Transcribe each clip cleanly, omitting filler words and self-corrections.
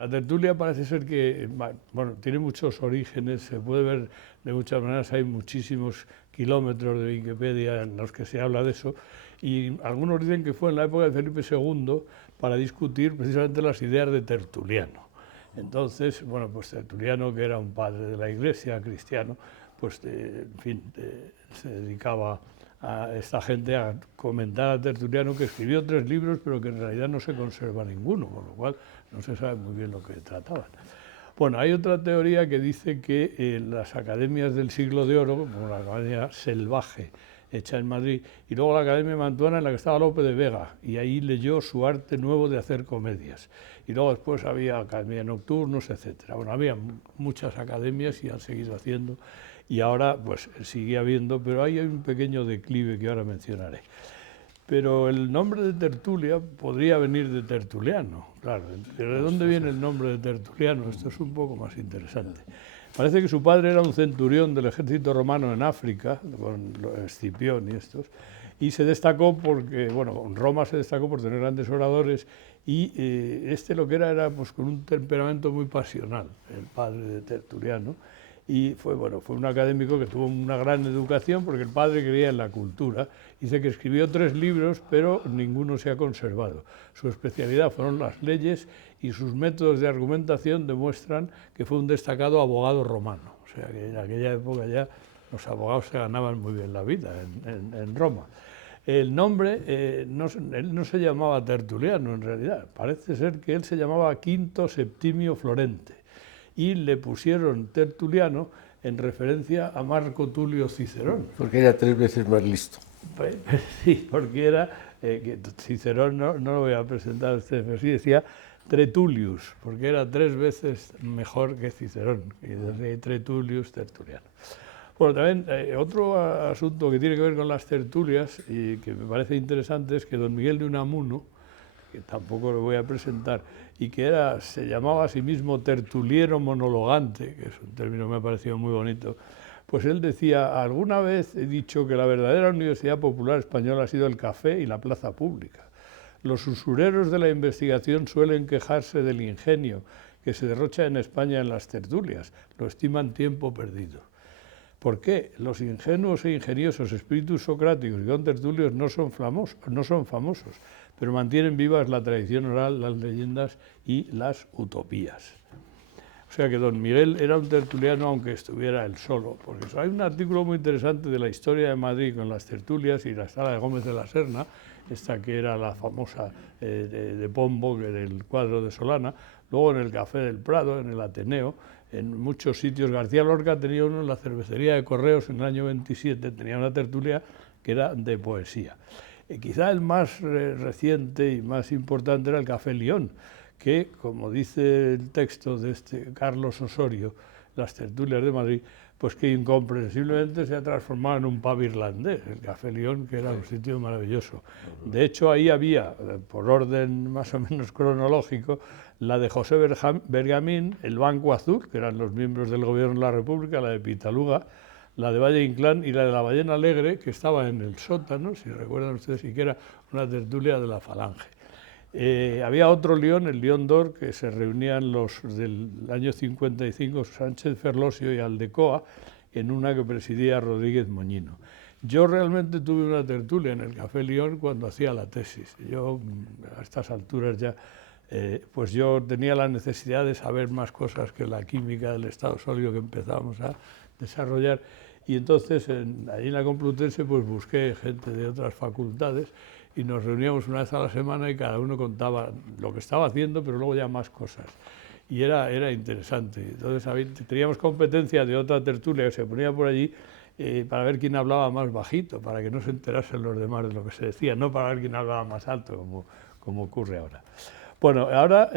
La tertulia parece ser que, bueno, tiene muchos orígenes, se puede ver de muchas maneras, hay muchísimos kilómetros de Wikipedia en los que se habla de eso, y algunos dicen que fue en la época de Felipe II para discutir precisamente las ideas de Tertuliano. Entonces, bueno, pues Tertuliano, que era un padre de la Iglesia, cristiano, pues, en fin, se dedicaba a esta gente a comentar a Tertuliano, que escribió 3 libros, pero que en realidad no se conserva ninguno, con lo cual no se sabe muy bien lo que trataban. Bueno, hay otra teoría que dice que las academias del siglo de oro, como la Academia Selvaje, hecha en Madrid, y luego la Academia Mantuana, en la que estaba Lope de Vega, y ahí leyó su arte nuevo de hacer comedias. Y luego después había Academia Nocturnos, etc. Bueno, había muchas academias y han seguido haciendo, y ahora pues sigue habiendo, pero ahí hay un pequeño declive que ahora mencionaré. Pero el nombre de Tertulia podría venir de Tertuliano, claro. ¿Pero de dónde viene el nombre de Tertuliano? Esto es un poco más interesante. Parece que su padre era un centurión del ejército romano en África, con Escipión y estos, y se destacó porque, bueno, Roma se destacó por tener grandes oradores, y lo que era pues con un temperamento muy pasional, el padre de Tertuliano. Y fue un académico que tuvo una gran educación porque el padre creía en la cultura. Dice que escribió 3 libros, pero ninguno se ha conservado. Su especialidad fueron las leyes y sus métodos de argumentación demuestran que fue un destacado abogado romano. O sea que en aquella época ya los abogados se ganaban muy bien la vida en Roma. El nombre, él no se llamaba Tertuliano en realidad. Parece ser que él se llamaba Quinto Septimio Florente, y le pusieron Tertuliano en referencia a Marco Tulio Cicerón. Porque era 3 veces más listo. Sí, porque era, que Cicerón no lo voy a presentar a ustedes, pero sí decía Tretulius, porque era 3 veces mejor que Cicerón, y desde Tretulius Tertuliano. Bueno, también otro asunto que tiene que ver con las tertulias y que me parece interesante es que don Miguel de Unamuno, que tampoco lo voy a presentar, y que se llamaba a sí mismo tertuliero monologante, que es un término que me ha parecido muy bonito, pues él decía: alguna vez he dicho que la verdadera universidad popular española ha sido el café y la plaza pública. Los usureros de la investigación suelen quejarse del ingenio que se derrocha en España en las tertulias, lo estiman tiempo perdido. ¿Por qué? Los ingenuos e ingeniosos espíritus socráticos y contertulios no son famosos, pero mantienen vivas la tradición oral, las leyendas y las utopías. O sea que don Miguel era un tertuliano aunque estuviera él solo. Porque hay un artículo muy interesante de la historia de Madrid con las tertulias y la sala de Gómez de la Serna, esta que era la famosa de Pombo, que era el cuadro de Solana, luego en el Café del Prado, en el Ateneo, en muchos sitios. García Lorca tenía uno en la cervecería de Correos en el año 27, tenía una tertulia que era de poesía. Quizá el más reciente y más importante era el Café León, que, como dice el texto de Carlos Osorio, Las tertulias de Madrid, pues que incomprensiblemente se ha transformado en un pub irlandés, el Café León, que era un sitio maravilloso. De hecho, ahí había, por orden más o menos cronológico, la de José Bergamín, el Banco Azul, que eran los miembros del gobierno de la República, la de Pitaluga, la de Valle Inclán y la de la Ballena Alegre, que estaba en el sótano, si recuerdan ustedes, y que era una tertulia de la Falange. Había otro León, el León d'Or, que se reunían los del año 55, Sánchez Ferlosio y Aldecoa, en una que presidía Rodríguez Moñino. Yo realmente tuve una tertulia en el Café León cuando hacía la tesis. Yo, a estas alturas ya, pues yo tenía la necesidad de saber más cosas que la química del estado sólido que empezábamos a desarrollar, y entonces allí en la Complutense pues busqué gente de otras facultades y nos reuníamos una vez a la semana y cada uno contaba lo que estaba haciendo, pero luego ya más cosas. Y era interesante. Entonces teníamos competencia de otra tertulia que se ponía por allí para ver quién hablaba más bajito, para que no se enterasen los demás de lo que se decía, no para ver quién hablaba más alto, como ocurre ahora. Bueno, ahora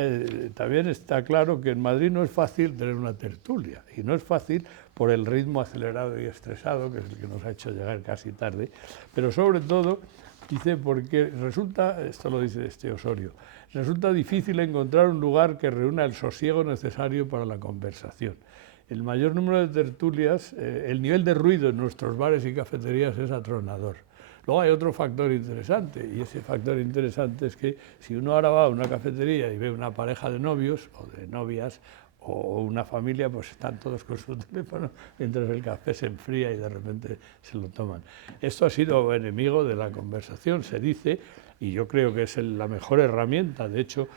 también está claro que en Madrid no es fácil tener una tertulia, y no es fácil por el ritmo acelerado y estresado, que es el que nos ha hecho llegar casi tarde, pero sobre todo, dice, porque resulta, esto lo dice Osorio, resulta difícil encontrar un lugar que reúna el sosiego necesario para la conversación. El mayor número de tertulias, el nivel de ruido en nuestros bares y cafeterías es atronador. Luego hay otro factor interesante, y ese factor interesante es que si uno ahora va a una cafetería y ve una pareja de novios o de novias o una familia, pues están todos con su teléfono mientras el café se enfría y de repente se lo toman. Esto ha sido enemigo de la conversación, se dice, y yo creo que es la mejor herramienta. De hecho,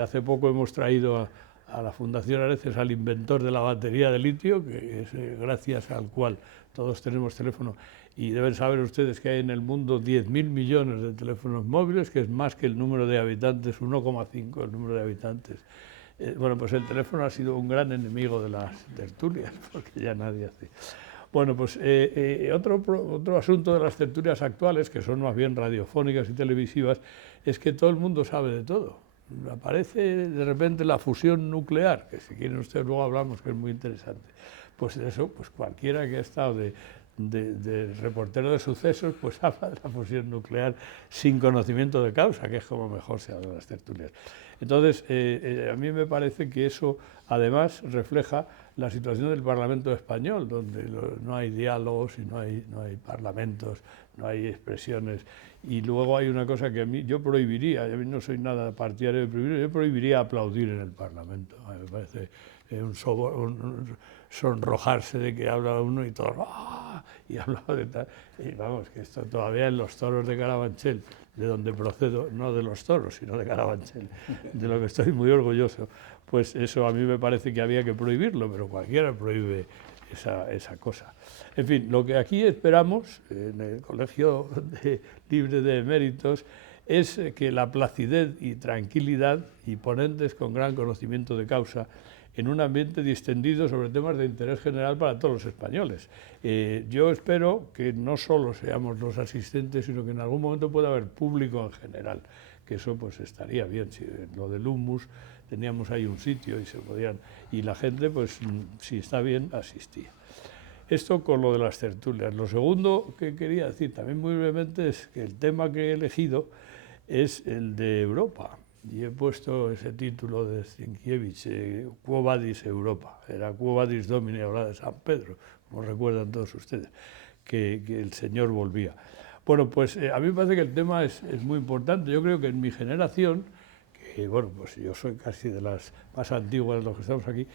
hace poco hemos traído a la Fundación Areces al inventor de la batería de litio, que es gracias al cual todos tenemos teléfono. Y deben saber ustedes que hay en el mundo 10.000 millones de teléfonos móviles, que es más que el número de habitantes, 1,5 el número de habitantes. Bueno, pues el teléfono ha sido un gran enemigo de las tertulias, porque ya nadie hace. Bueno, pues otro asunto de las tertulias actuales, que son más bien radiofónicas y televisivas, es que todo el mundo sabe de todo. Aparece de repente la fusión nuclear, que si quieren ustedes luego hablamos, que es muy interesante. Pues de eso, pues cualquiera que ha estado de reportero de sucesos, pues habla de la fusión nuclear sin conocimiento de causa, que es como mejor se habla de las tertulias. Entonces, a mí me parece que eso además refleja la situación del Parlamento español, donde no hay diálogos y no hay parlamentos, no hay expresiones. Y luego hay una cosa que a mí, yo prohibiría, a mí no soy nada partidario de prohibir, yo prohibiría aplaudir en el Parlamento. Me parece un sonrojarse de que habla uno y todo, ¡ah! Y habla de tal. Y vamos, que esto todavía en los toros de Carabanchel, de donde procedo, no de los toros, sino de Carabanchel, de lo que estoy muy orgulloso, pues eso a mí me parece que había que prohibirlo, pero cualquiera prohíbe esa cosa. En fin, lo que aquí esperamos en el Colegio Libre de Eméritos es que la placidez y tranquilidad y ponentes con gran conocimiento de causa en un ambiente distendido sobre temas de interés general para todos los españoles. Yo espero que no solo seamos los asistentes, sino que en algún momento pueda haber público en general, que eso pues estaría bien. Si lo del humus teníamos ahí un sitio y se podían, y la gente pues si está bien asistía. Esto con lo de las tertulias. Lo segundo que quería decir también muy brevemente es que el tema que he elegido es el de Europa. Y he puesto ese título de Sienkiewicz, Quo Vadis Europa. Era Quo Vadis Domini, habla de San Pedro, como recuerdan todos ustedes, que el Señor volvía. Bueno, pues a mí me parece que el tema es muy importante. Yo creo que en mi generación, que bueno, pues yo soy casi de las más antiguas de los que estamos aquí,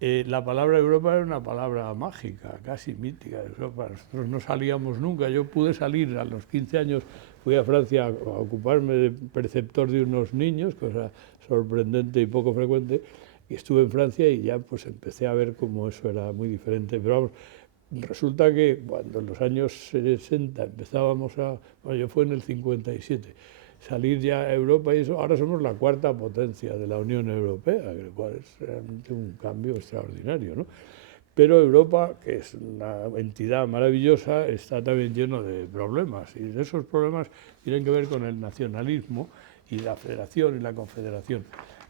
la palabra Europa era una palabra mágica, casi mítica. Para nosotros no salíamos nunca. Yo pude salir a los 15 años, fui a Francia a ocuparme de preceptor de unos niños, cosa sorprendente y poco frecuente, y estuve en Francia y ya pues empecé a ver cómo eso era muy diferente. Pero vamos, resulta que cuando en los años 60 empezábamos bueno, yo fui en el 57, salir ya a Europa y eso, ahora somos la cuarta potencia de la Unión Europea, lo cual es realmente un cambio extraordinario, ¿no? Pero Europa, que es una entidad maravillosa, está también lleno de problemas, y esos problemas tienen que ver con el nacionalismo y la federación y la confederación.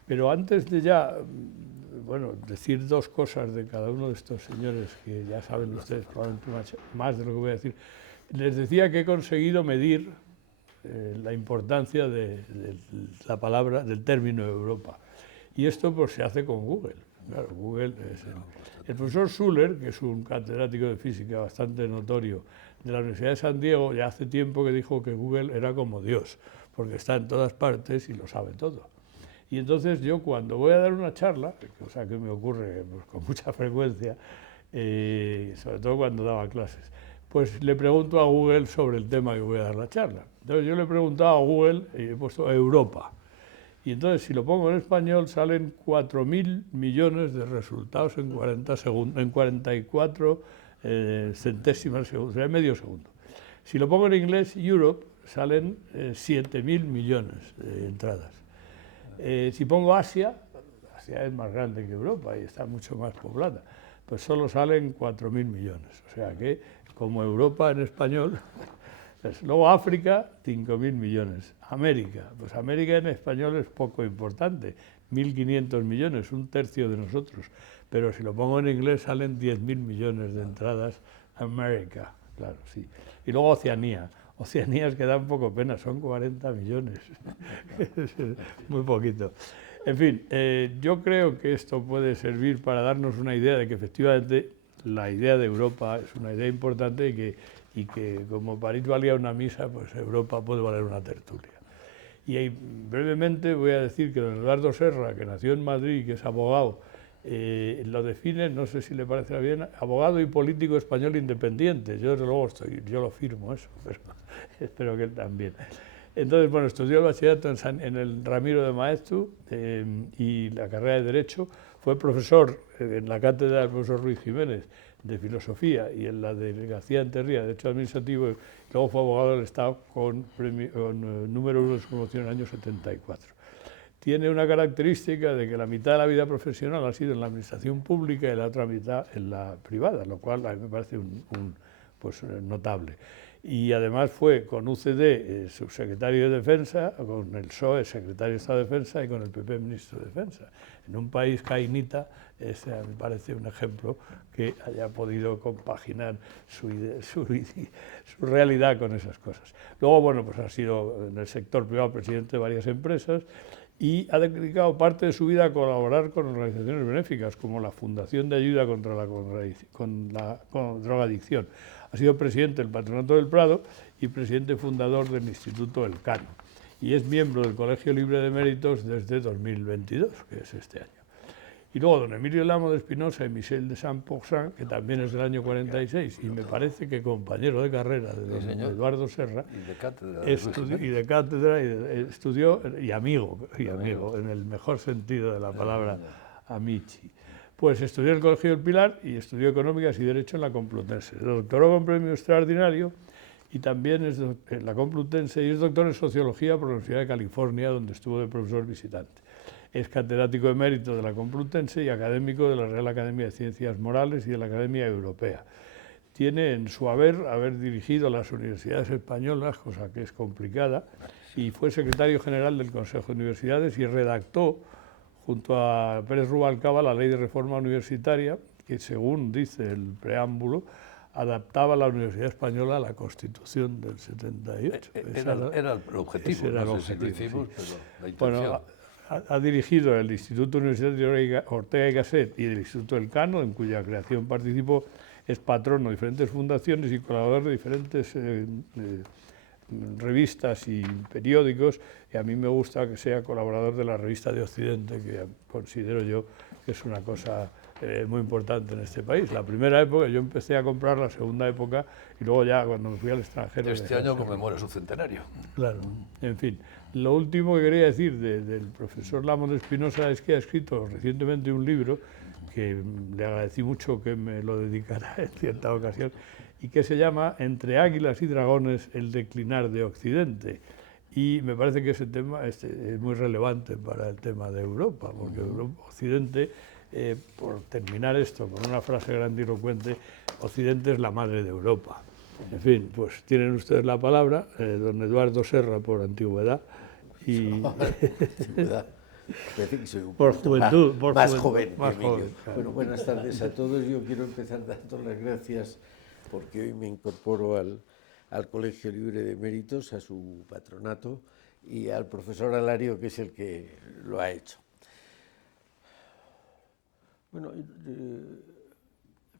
Pero antes de ya, bueno, decir dos cosas de cada uno de estos señores, que ya saben ustedes probablemente más de lo que voy a decir, les decía que he conseguido medir la importancia de la palabra, del término Europa. Y esto pues se hace con Google. Claro, Google es el profesor Schuller, que es un catedrático de física bastante notorio de la Universidad de San Diego, ya hace tiempo que dijo que Google era como Dios, porque está en todas partes y lo sabe todo. Y entonces yo cuando voy a dar una charla, cosa que me ocurre pues, con mucha frecuencia, sobre todo cuando daba clases, pues le pregunto a Google sobre el tema que voy a dar la charla. Entonces yo le he preguntado a Google y he puesto Europa. Y entonces si lo pongo en español salen 4.000 millones de resultados en 44 centésimas de segundo, o sea, medio segundo. Si lo pongo en inglés, Europe, salen 7.000 millones de entradas. Si pongo Asia, Asia es más grande que Europa y está mucho más poblada, pues solo salen 4.000 millones. O sea que, como Europa en español, pues luego África, 5.000 millones. América, pues América en español es poco importante, 1.500 millones, un tercio de nosotros. Pero si lo pongo en inglés salen 10.000 millones de entradas. América, claro, sí. Y luego Oceanía. Oceanía es que da un poco pena, son 40 millones. Muy poquito. En fin, yo creo que esto puede servir para darnos una idea de que efectivamente la idea de Europa es una idea importante y que y que como París valía una misa, pues Europa puede valer una tertulia. Y ahí, brevemente voy a decir que don Eduardo Serra, que nació en Madrid, que es abogado, lo define, no sé si le parecerá bien, abogado y político español independiente. Yo desde luego yo lo firmo eso, pero espero que él también. Entonces, bueno, estudió el bachillerato en el Ramiro de Maeztu y la carrera de Derecho. Fue profesor en la cátedra del profesor Ruiz Jiménez de Filosofía y en la de García Enterría de Derecho Administrativo. Y luego fue abogado del Estado con número 1 de su promoción en el año 74. Tiene una característica de que la mitad de la vida profesional ha sido en la administración pública y la otra mitad en la privada, lo cual a mí me parece pues, notable. Y además fue con UCD subsecretario de Defensa, con el PSOE secretario de Estado de Defensa y con el PP ministro de Defensa. En un país cainita, ese me parece un ejemplo que haya podido compaginar su realidad con esas cosas. Luego, bueno, pues ha sido en el sector privado presidente de varias empresas y ha dedicado parte de su vida a colaborar con organizaciones benéficas, como la Fundación de Ayuda contra la Drogadicción. Ha sido presidente del Patronato del Prado y presidente fundador del Instituto Elcano. Y es miembro del Colegio Libre de Méritos desde 2022, que es este año. Y luego don Emilio Lamo de Espinosa y Michel de Saint-Pourçain, que también es del año 46, y me parece que compañero de carrera de don Eduardo Serra, y de cátedra, estudió, y amigo, en el mejor sentido de la palabra amici. Pues estudió en el Colegio del Pilar y estudió Económicas y Derecho en la Complutense. Se doctoró con premio extraordinario y también es en la Complutense y es doctor en Sociología por la Universidad de California, donde estuvo de profesor visitante. Es catedrático emérito de la Complutense y académico de la Real Academia de Ciencias Morales y de la Academia Europea. Tiene en su haber dirigido las universidades españolas, cosa que es complicada, y fue secretario general del Consejo de Universidades y redactó, junto a Pérez Rubalcaba, la Ley de Reforma Universitaria, que según dice el preámbulo, adaptaba la Universidad Española a la Constitución del 78. Era el objetivo, no sé si lo hicimos, pero la intención. Bueno, ha dirigido el Instituto Universitario Ortega y Gasset y el Instituto Elcano, en cuya creación participó, es patrono de diferentes fundaciones y colaborador de diferentes revistas y periódicos, y a mí me gusta que sea colaborador de la Revista de Occidente, que considero yo que es una cosa muy importante en este país. La primera época yo empecé a comprar, la segunda época, y luego ya cuando me fui al extranjero... Este año conmemora su centenario. Claro, en fin. Lo último que quería decir del profesor Lamo de Espinosa es que ha escrito recientemente un libro que le agradecí mucho que me lo dedicara en cierta ocasión, y que se llama Entre águilas y dragones, el declinar de Occidente. Y me parece que ese tema es muy relevante para el tema de Europa, porque Occidente, por terminar esto con una frase grandilocuente, Occidente es la madre de Europa. En fin, pues tienen ustedes la palabra, don Eduardo Serra por antigüedad y... Parece que soy un por juventud, más joven. Claro. Bueno, buenas tardes a todos. Yo quiero empezar dando las gracias porque hoy me incorporo al Colegio Libre de Méritos, a su patronato, y al profesor Alario, que es el que lo ha hecho. Bueno,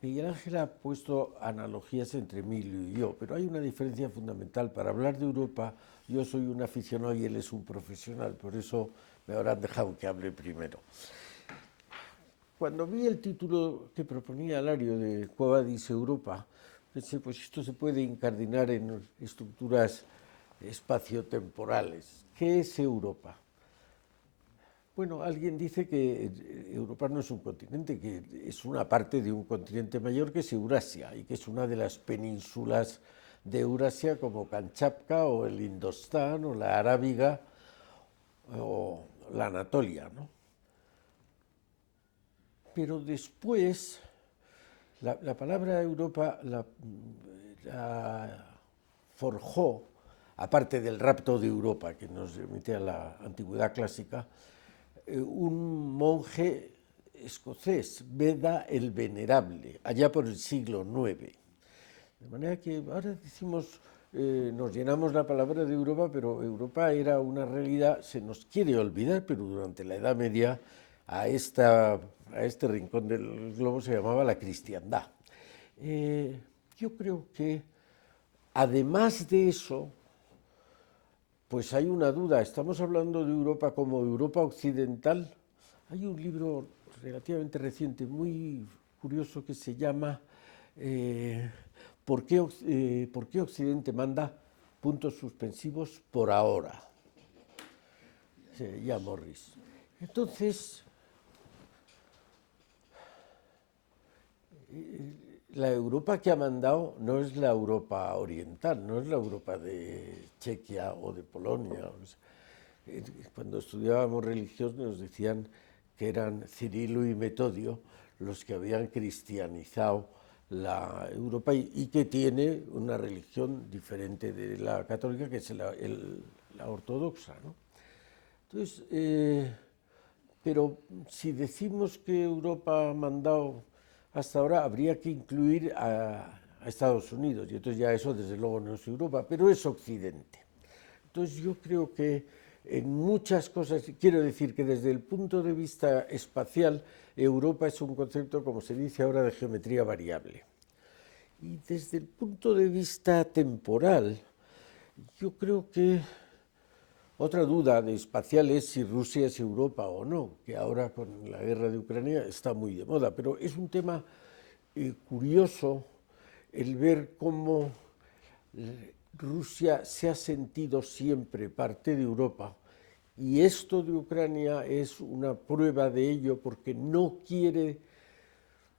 Miguel Ángel ha puesto analogías entre Emilio y yo, pero hay una diferencia fundamental. Para hablar de Europa, yo soy un aficionado y él es un profesional, por eso me habrán dejado que hable primero. Cuando vi el título que proponía Alario de Quo Vadis Europa, pensé, pues esto se puede incardinar en estructuras espaciotemporales. ¿Qué es Europa? Bueno, alguien dice que Europa no es un continente, que es una parte de un continente mayor que es Eurasia y que es una de las penínsulas de Eurasia como Kamchatka o el Indostán o la Arábiga o la Anatolia, ¿no? Pero después la palabra Europa la forjó, aparte del rapto de Europa que nos remite a la antigüedad clásica, un monje escocés, Beda el Venerable, allá por el siglo IX. De manera que ahora decimos, nos llenamos la palabra de Europa, pero Europa era una realidad, se nos quiere olvidar, pero durante la Edad Media a este rincón del globo se llamaba la cristiandad. Yo creo que Además de eso, pues hay una duda. Estamos hablando de Europa como Europa occidental. Hay un libro relativamente reciente, muy curioso, que se llama ¿Por qué Occidente manda? Puntos suspensivos por ahora. Se llama Morris. Entonces, la Europa que ha mandado no es la Europa oriental, no es la Europa de Chequia o de Polonia. Cuando estudiábamos religión nos decían que eran Cirilo y Metodio los que habían cristianizado la Europa y que tiene una religión diferente de la católica, que es la ortodoxa, ¿no? Entonces, pero si decimos que Europa ha mandado hasta ahora, habría que incluir a Estados Unidos, y entonces ya eso desde luego no es Europa, pero es Occidente. Entonces yo creo que en muchas cosas, quiero decir que desde el punto de vista espacial, Europa es un concepto, como se dice ahora, de geometría variable. Y desde el punto de vista temporal, yo creo que otra duda de espacial es si Rusia es Europa o no, que ahora con la guerra de Ucrania está muy de moda, pero es un tema curioso el ver cómo Rusia se ha sentido siempre parte de Europa, y esto de Ucrania es una prueba de ello, porque no quiere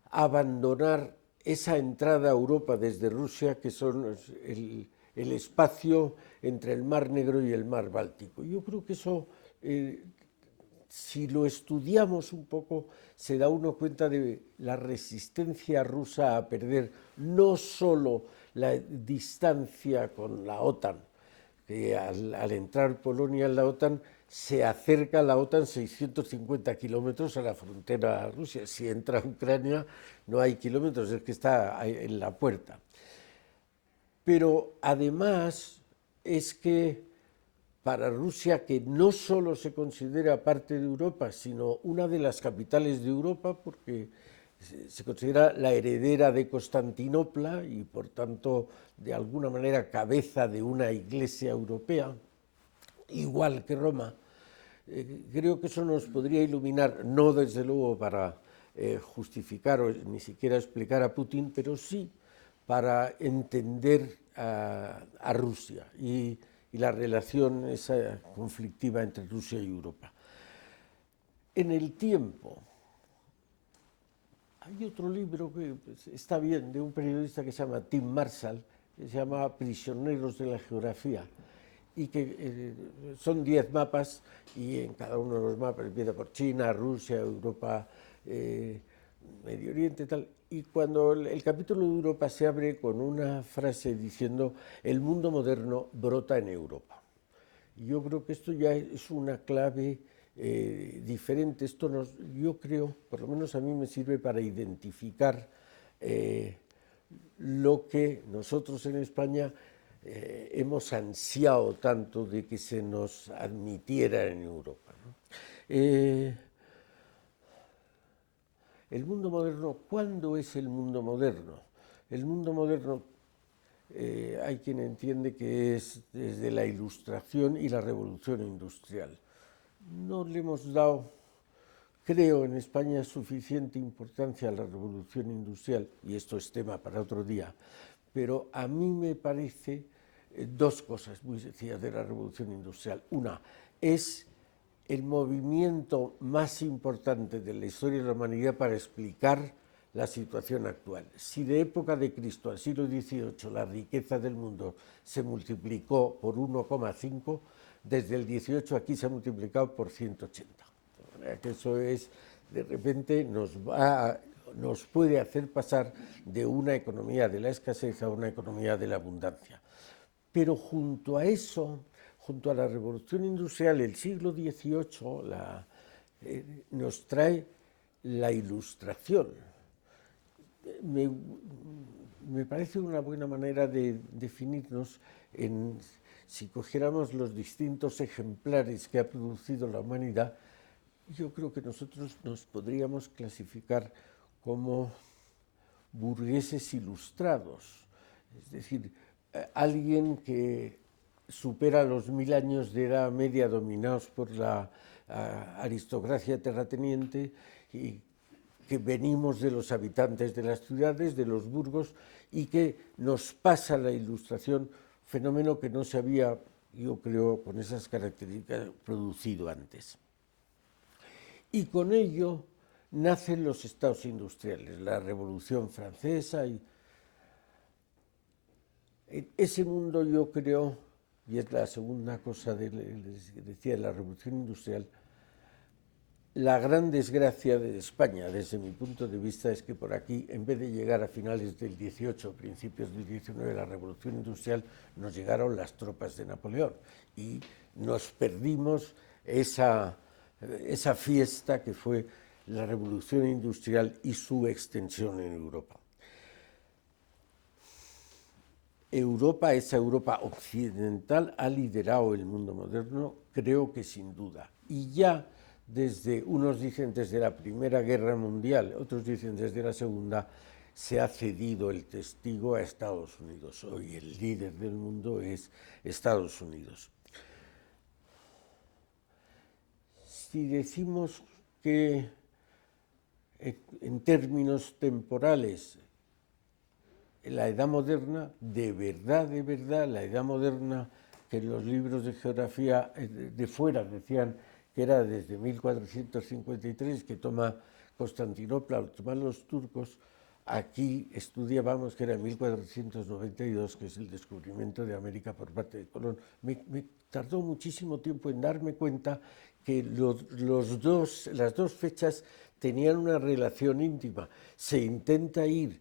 abandonar esa entrada a Europa desde Rusia, que son el espacio entre el Mar Negro y el Mar Báltico. Yo creo que eso, si lo estudiamos un poco, se da uno cuenta de la resistencia rusa a perder no solo la distancia con la OTAN, que al entrar Polonia en la OTAN se acerca la OTAN 650 kilómetros a la frontera a Rusia. Si entra Ucrania no hay kilómetros, es que está en la puerta. Pero además es que para Rusia, que no solo se considera parte de Europa, sino una de las capitales de Europa, porque se considera la heredera de Constantinopla y por tanto de alguna manera cabeza de una iglesia europea, igual que Roma, creo que eso nos podría iluminar, no desde luego para justificar o ni siquiera explicar a Putin, pero sí para entender a Rusia y la relación esa conflictiva entre Rusia y Europa. En el tiempo, hay otro libro que pues, está bien, de un periodista que se llama Tim Marshall, que se llama Prisioneros de la Geografía, y que son 10 mapas, y en cada uno de los mapas empieza por China, Rusia, Europa, Medio Oriente, tal. Y cuando el capítulo de Europa se abre con una frase diciendo: el mundo moderno brota en Europa. Y yo creo que esto ya es una clave diferente. Esto yo creo, por lo menos a mí me sirve para identificar lo que nosotros en España hemos ansiado tanto de que se nos admitiera en Europa, ¿no? El mundo moderno, ¿cuándo es el mundo moderno? El mundo moderno, hay quien entiende que es desde la Ilustración y la Revolución Industrial. No le hemos dado, creo, en España suficiente importancia a la Revolución Industrial, y esto es tema para otro día, pero a mí me parece dos cosas muy sencillas de la Revolución Industrial. Una, es el movimiento más importante de la historia de la humanidad para explicar la situación actual. Si de época de Cristo al siglo XVIII la riqueza del mundo se multiplicó por 1,5, desde el 18 aquí se ha multiplicado por 180. De manera que eso es, de repente nos puede hacer pasar de una economía de la escasez a una economía de la abundancia. Pero junto a eso, junto a la Revolución Industrial, el siglo XVIII nos trae la Ilustración. Me parece una buena manera de definirnos si cogiéramos los distintos ejemplares que ha producido la humanidad. Yo creo que nosotros nos podríamos clasificar como burgueses ilustrados, es decir, alguien que supera los 1000 años de edad media dominados por la aristocracia terrateniente y que venimos de los habitantes de las ciudades, de los burgos, y que nos pasa la Ilustración, fenómeno que no se había, yo creo, con esas características producido antes. Y con ello nacen los estados industriales, la Revolución Francesa. Y en ese mundo yo creo, y es la segunda cosa que decía, la Revolución Industrial, la gran desgracia de España, desde mi punto de vista, es que por aquí, en vez de llegar a finales del 18, principios del 19, la Revolución Industrial, nos llegaron las tropas de Napoleón y nos perdimos esa fiesta que fue la Revolución Industrial y su extensión en Europa. Europa, esa Europa occidental, ha liderado el mundo moderno, creo que sin duda. Y ya unos dicen desde la Primera Guerra Mundial, otros dicen desde la Segunda, se ha cedido el testigo a Estados Unidos. Hoy el líder del mundo es Estados Unidos. Si decimos que en términos temporales, la edad moderna, de verdad, la edad moderna, que en los libros de geografía de fuera decían que era desde 1453, que toma Constantinopla, lo toman los turcos, aquí estudiábamos que era en 1492, que es el descubrimiento de América por parte de Colón. Me tardó muchísimo tiempo en darme cuenta que las dos fechas tenían una relación íntima. Se intenta ir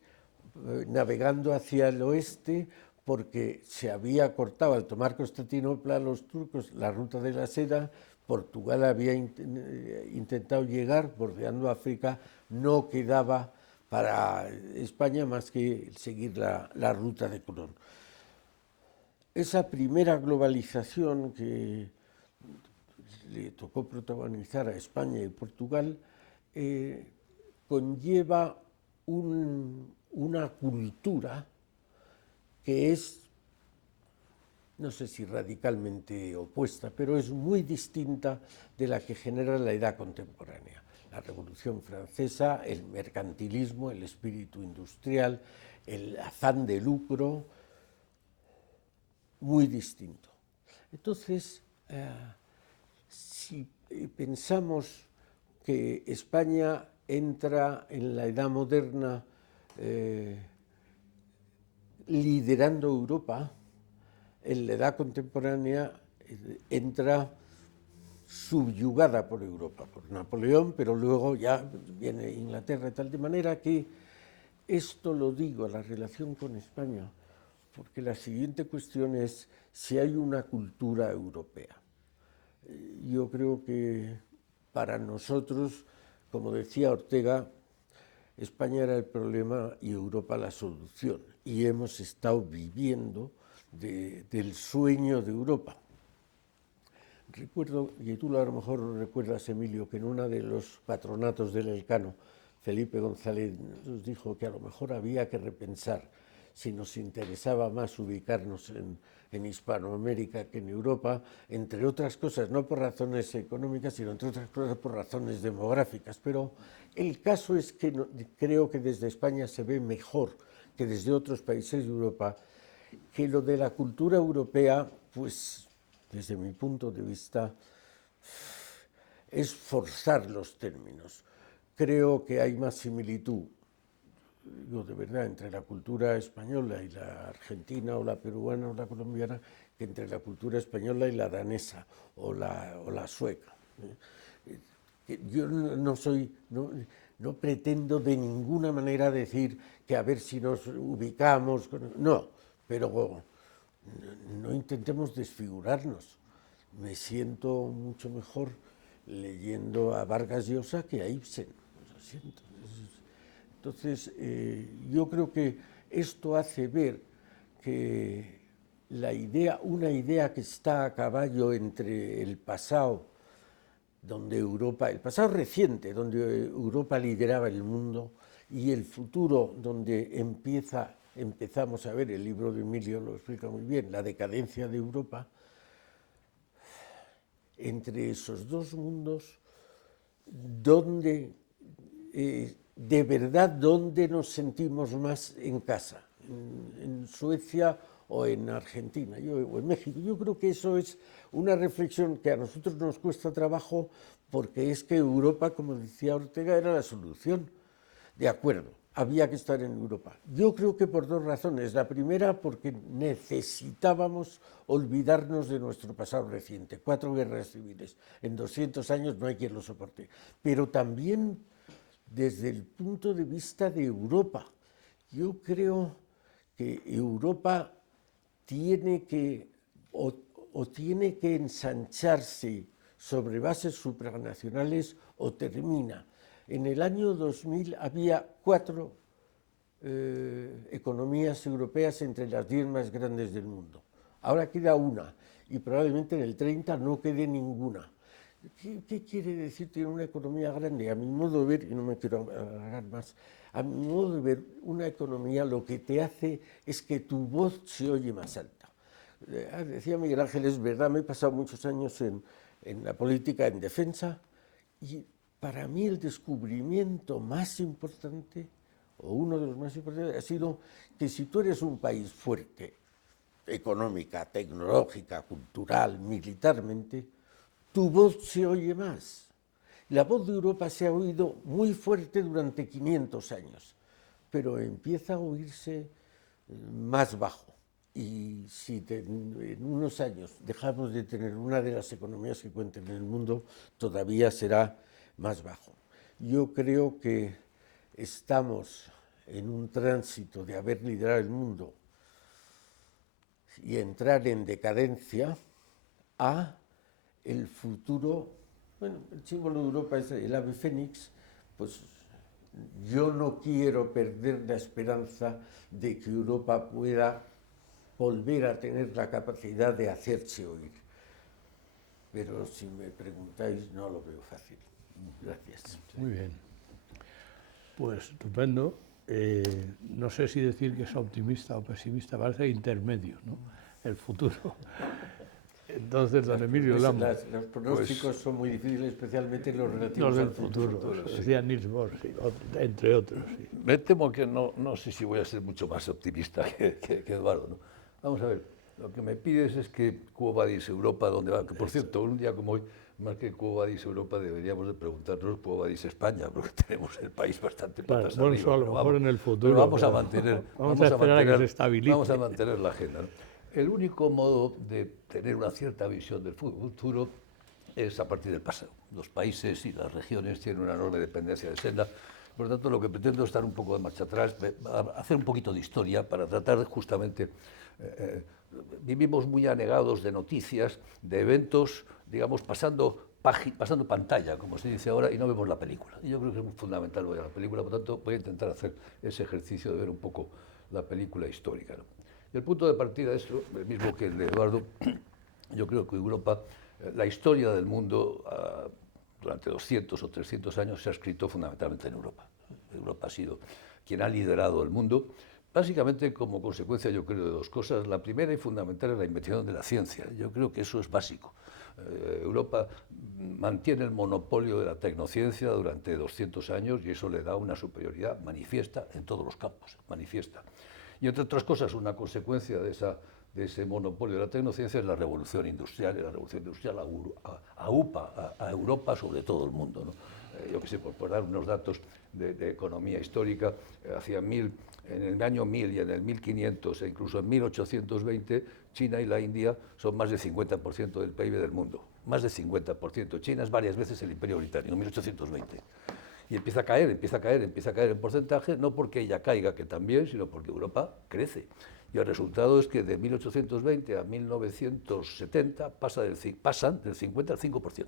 navegando hacia el oeste porque se había cortado al tomar Constantinopla los turcos la ruta de la seda. Portugal había intentado llegar bordeando África, no quedaba para España más que seguir la ruta de Colón. Esa primera globalización que le tocó protagonizar a España y Portugal conlleva una cultura que es, no sé si radicalmente opuesta, pero es muy distinta de la que genera la edad contemporánea. La Revolución Francesa, el mercantilismo, el espíritu industrial, el afán de lucro, muy distinto. Entonces, si pensamos que España entra en la edad moderna liderando Europa, en la edad contemporánea entra subyugada por Europa, por Napoleón, pero luego ya viene Inglaterra y tal, de manera que esto lo digo, la relación con España, porque la siguiente cuestión es si hay una cultura europea. Yo creo que para nosotros, como decía Ortega, España era el problema y Europa la solución, y hemos estado viviendo del sueño de Europa. Recuerdo, y tú a lo mejor recuerdas, Emilio, que en uno de los patronatos del Elcano, Felipe González nos dijo que a lo mejor había que repensar si nos interesaba más ubicarnos en Hispanoamérica que en Europa, entre otras cosas, no por razones económicas, sino entre otras cosas por razones demográficas. Pero el caso es que creo que desde España se ve mejor que desde otros países de Europa, que lo de la cultura europea, pues desde mi punto de vista, es forzar los términos. Creo que hay más similitud, digo de verdad, entre la cultura española y la argentina o la peruana o la colombiana que entre la cultura española y la danesa o la sueca. Yo no pretendo de ninguna manera decir que a ver si nos ubicamos, no, pero no intentemos desfigurarnos. Me siento mucho mejor leyendo a Vargas Llosa que a Ibsen, lo siento. Entonces, yo creo que esto hace ver que una idea que está a caballo entre el pasado, el pasado reciente, donde Europa lideraba el mundo, y el futuro, donde empieza empezamos a ver, el libro de Emilio lo explica muy bien, la decadencia de Europa, entre esos dos mundos, ¿dónde, de verdad, dónde nos sentimos más en casa? ¿En Suecia o en Argentina o en México? Yo creo que eso es una reflexión que a nosotros nos cuesta trabajo, porque es que Europa, como decía Ortega, era la solución. De acuerdo, había que estar en Europa. Yo creo que por dos razones. La primera, porque necesitábamos olvidarnos de nuestro pasado reciente. 4 guerras civiles en 200 años, no hay quien lo soporte. Pero también desde el punto de vista de Europa. Yo creo que Europa tiene que, o tiene que ensancharse sobre bases supranacionales o termina. En el año 2000 había 4 economías europeas entre las 10 más grandes del mundo. Ahora queda una y probablemente en el 30 no quede ninguna. ¿Qué quiere decir tener una economía grande? A mi modo de ver, y no me quiero alargar más, a mi modo de ver, una economía lo que te hace es que tu voz se oye más alta. Decía Miguel Ángel, es verdad, me he pasado muchos años en la política, en defensa, y para mí el descubrimiento más importante, o uno de los más importantes, ha sido que si tú eres un país fuerte, económica, tecnológica, cultural, militarmente, tu voz se oye más. La voz de Europa se ha oído muy fuerte durante 500 años, pero empieza a oírse más bajo. Y si en unos años dejamos de tener una de las economías que cuenten en el mundo, todavía será más bajo. Yo creo que estamos en un tránsito de haber liderado el mundo y entrar en decadencia a el futuro. Bueno, el símbolo de Europa es el ave fénix, pues yo no quiero perder la esperanza de que Europa pueda volver a tener la capacidad de hacerse oír. Pero si me preguntáis, no lo veo fácil. Gracias. Muy bien. Pues estupendo. No sé si decir que es optimista o pesimista, parece intermedio, ¿no? El futuro. Entonces, don Emilio Lamo. Los pronósticos son muy difíciles, especialmente los relativos al futuro. Sí. Decía Niels Bohr, sí, entre otros. Sí. Me temo que no sé si voy a ser mucho más optimista que Eduardo, ¿no? Vamos a ver, lo que me pides es que Quo Vadis Europa, ¿dónde va? Que por cierto, un día como hoy, más que Quo Vadis Europa, deberíamos de preguntarnos Quo Vadis España, porque tenemos el país bastante patas bueno, arriba. A lo mejor en el futuro. Vamos a mantener, vamos a esperar a que se estabilice. Vamos a mantener la agenda, ¿no? El único modo de tener una cierta visión del futuro es a partir del pasado. Los países y las regiones tienen una enorme dependencia de senda. Por lo tanto, lo que pretendo es dar un poco de marcha atrás, hacer un poquito de historia para tratar de justamente... vivimos muy anegados de noticias, de eventos, digamos, pasando pantalla, como se dice ahora, y no vemos la película. Y yo creo que es muy fundamental ver la película, por lo tanto, voy a intentar hacer ese ejercicio de ver un poco la película histórica, ¿no? Y el punto de partida es el mismo que el de Eduardo. Yo creo que Europa, la historia del mundo durante 200 o 300 años se ha escrito fundamentalmente en Europa. Europa ha sido quien ha liderado el mundo, básicamente como consecuencia, yo creo, de dos cosas. La primera y fundamental es la investigación de la ciencia. Yo creo que eso es básico. Europa mantiene el monopolio de la tecnociencia durante 200 años y eso le da una superioridad manifiesta en todos los campos, manifiesta. Y entre otras cosas, una consecuencia de ese monopolio de la tecnociencia es la revolución industrial, y la revolución industrial a Europa sobre todo el mundo, ¿no? Yo qué sé, por dar unos datos de economía histórica, en el año 1000 y en el 1500 e incluso en 1820, China y la India son más del 50% del PIB del mundo, más del 50%. China es varias veces el Imperio Británico, en 1820. Y empieza a caer en porcentaje, no porque ella caiga, que también, sino porque Europa crece. Y el resultado es que de 1820 a 1970 pasan del 50 al 5%.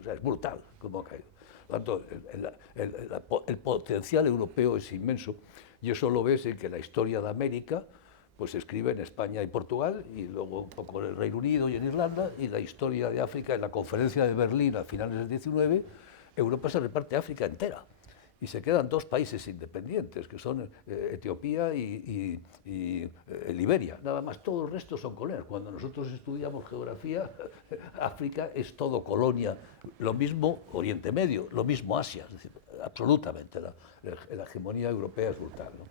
O sea, es brutal cómo ha caído. Por lo tanto, el potencial europeo es inmenso, y eso lo ves en que la historia de América pues se escribe en España y Portugal, y luego un poco en el Reino Unido y en Irlanda, y la historia de África en la conferencia de Berlín a finales del 19, Europa se reparte África entera. y se quedan dos países independientes, que son Etiopía y Liberia. Nada más, todo el resto son colonias. Cuando nosotros estudiamos geografía, África es todo colonia. Lo mismo Oriente Medio, lo mismo Asia. Es decir, absolutamente, la hegemonía europea es brutal, ¿no?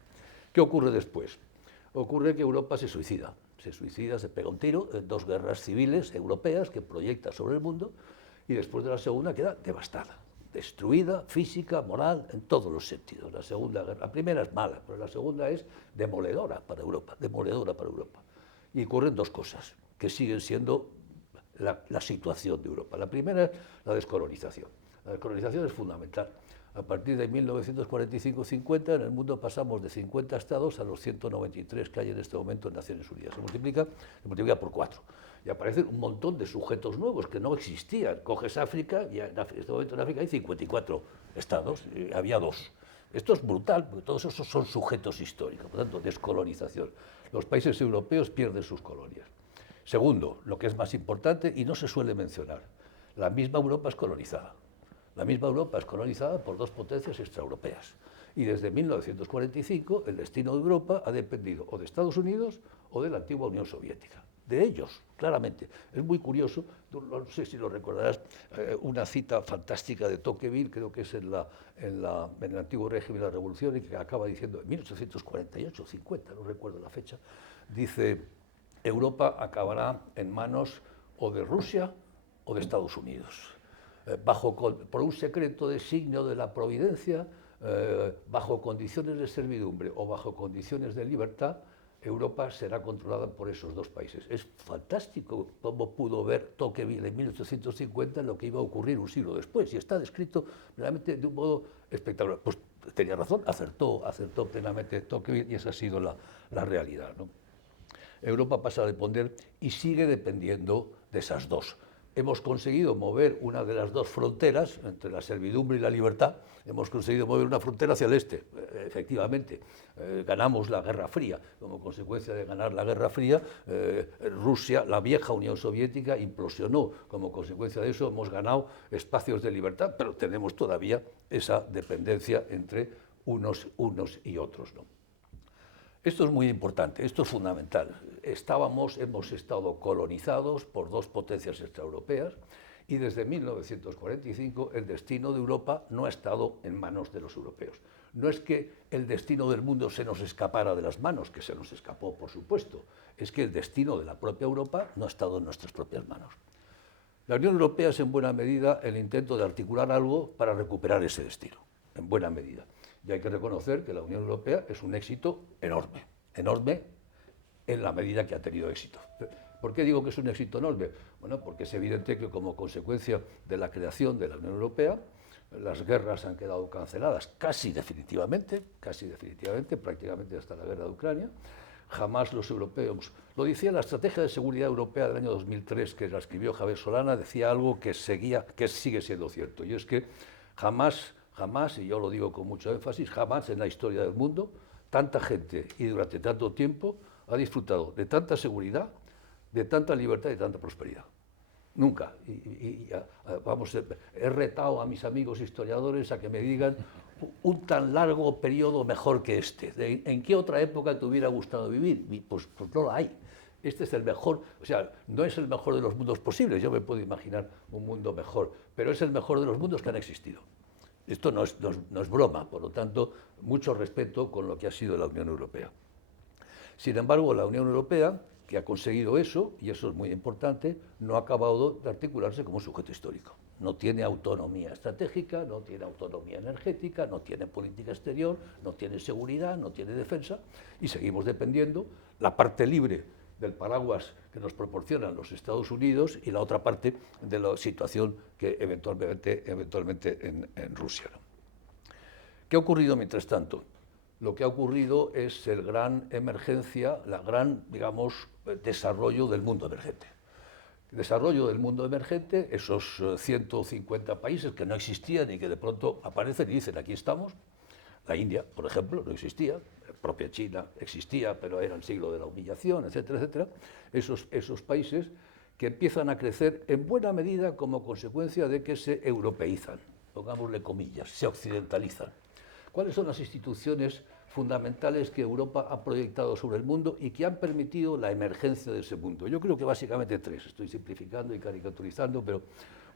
¿Qué ocurre después? Ocurre que Europa se suicida, se pega un tiro en dos guerras civiles europeas que proyecta sobre el mundo, y después de la segunda queda devastada, destruida, física, moral, en todos los sentidos. La primera es mala, pero la segunda es demoledora para Europa, Y ocurren dos cosas que siguen siendo la situación de Europa. La primera es la descolonización. La descolonización es fundamental. A partir de 1945-50 en el mundo pasamos de 50 estados a los 193 que hay en este momento en Naciones Unidas. Se multiplica por 4. Y aparecen un montón de sujetos nuevos que no existían. Coges África y en este momento en África hay 54 estados, y había 2. Esto es brutal, porque todos esos son sujetos históricos, por tanto, descolonización. Los países europeos pierden sus colonias. Segundo, lo que es más importante y no se suele mencionar, la misma Europa es colonizada. La misma Europa es colonizada por dos potencias extraeuropeas. Y desde 1945 el destino de Europa ha dependido o de Estados Unidos o de la antigua Unión Soviética. De ellos, claramente. Es muy curioso, no sé si lo recordarás, una cita fantástica de Tocqueville, creo que es en el antiguo régimen de la Revolución, y que acaba diciendo, en 1848 50, no recuerdo la fecha, dice, Europa acabará en manos o de Rusia o de Estados Unidos. Por un secreto designio de la providencia, bajo condiciones de servidumbre o bajo condiciones de libertad, Europa será controlada por esos dos países. Es fantástico cómo pudo ver Tocqueville en 1850 lo que iba a ocurrir un siglo después, y está descrito realmente de un modo espectacular. Pues tenía razón, acertó plenamente Tocqueville, y esa ha sido la realidad, ¿no? Europa pasa a depender y sigue dependiendo de esas dos. Hemos conseguido mover una de las dos fronteras, entre la servidumbre y la libertad, hemos conseguido mover una frontera hacia el este, efectivamente. Ganamos la Guerra Fría. Como consecuencia de ganar la Guerra Fría, Rusia, la vieja Unión Soviética, implosionó. Como consecuencia de eso hemos ganado espacios de libertad, pero tenemos todavía esa dependencia entre unos y otros, ¿no? Esto es muy importante, esto es fundamental. Hemos estado colonizados por dos potencias extraeuropeas, y desde 1945 el destino de Europa no ha estado en manos de los europeos. No es que el destino del mundo se nos escapara de las manos, que se nos escapó, por supuesto, es que el destino de la propia Europa no ha estado en nuestras propias manos. La Unión Europea es en buena medida el intento de articular algo para recuperar ese destino, en buena medida. Y hay que reconocer que la Unión Europea es un éxito enorme, enorme en la medida que ha tenido éxito. ¿Por qué digo que es un éxito enorme? Bueno, porque es evidente que como consecuencia de la creación de la Unión Europea, las guerras han quedado canceladas casi definitivamente, prácticamente hasta la guerra de Ucrania. Jamás los europeos, lo decía la Estrategia de Seguridad Europea del año 2003, que la escribió Javier Solana, decía algo que sigue siendo cierto, y es que jamás, y yo lo digo con mucho énfasis, jamás en la historia del mundo tanta gente y durante tanto tiempo ha disfrutado de tanta seguridad, de tanta libertad y de tanta prosperidad. Nunca. He retado a mis amigos historiadores a que me digan un tan largo periodo mejor que este. ¿En qué otra época te hubiera gustado vivir? Pues no la hay. Este es el mejor, o sea, no es el mejor de los mundos posibles, yo me puedo imaginar un mundo mejor, pero es el mejor de los mundos que han existido. Esto no es broma, por lo tanto, mucho respeto con lo que ha sido la Unión Europea. Sin embargo, la Unión Europea, que ha conseguido eso, y eso es muy importante, no ha acabado de articularse como sujeto histórico. No tiene autonomía estratégica, no tiene autonomía energética, no tiene política exterior, no tiene seguridad, no tiene defensa, y seguimos dependiendo la parte libre del paraguas que nos proporcionan los Estados Unidos y la otra parte de la situación que eventualmente en Rusia, ¿no? ¿Qué ha ocurrido mientras tanto? Lo que ha ocurrido es el gran emergencia, digamos, desarrollo del mundo emergente. Desarrollo del mundo emergente, esos 150 países que no existían y que de pronto aparecen y dicen, aquí estamos. La India, por ejemplo, no existía, la propia China existía, pero era el siglo de la humillación, etcétera, etcétera. Esos países que empiezan a crecer en buena medida como consecuencia de que se europeizan, pongámosle comillas, se occidentalizan. ¿Cuáles son las instituciones fundamentales que Europa ha proyectado sobre el mundo y que han permitido la emergencia de ese mundo? Yo creo que básicamente tres, estoy simplificando y caricaturizando, pero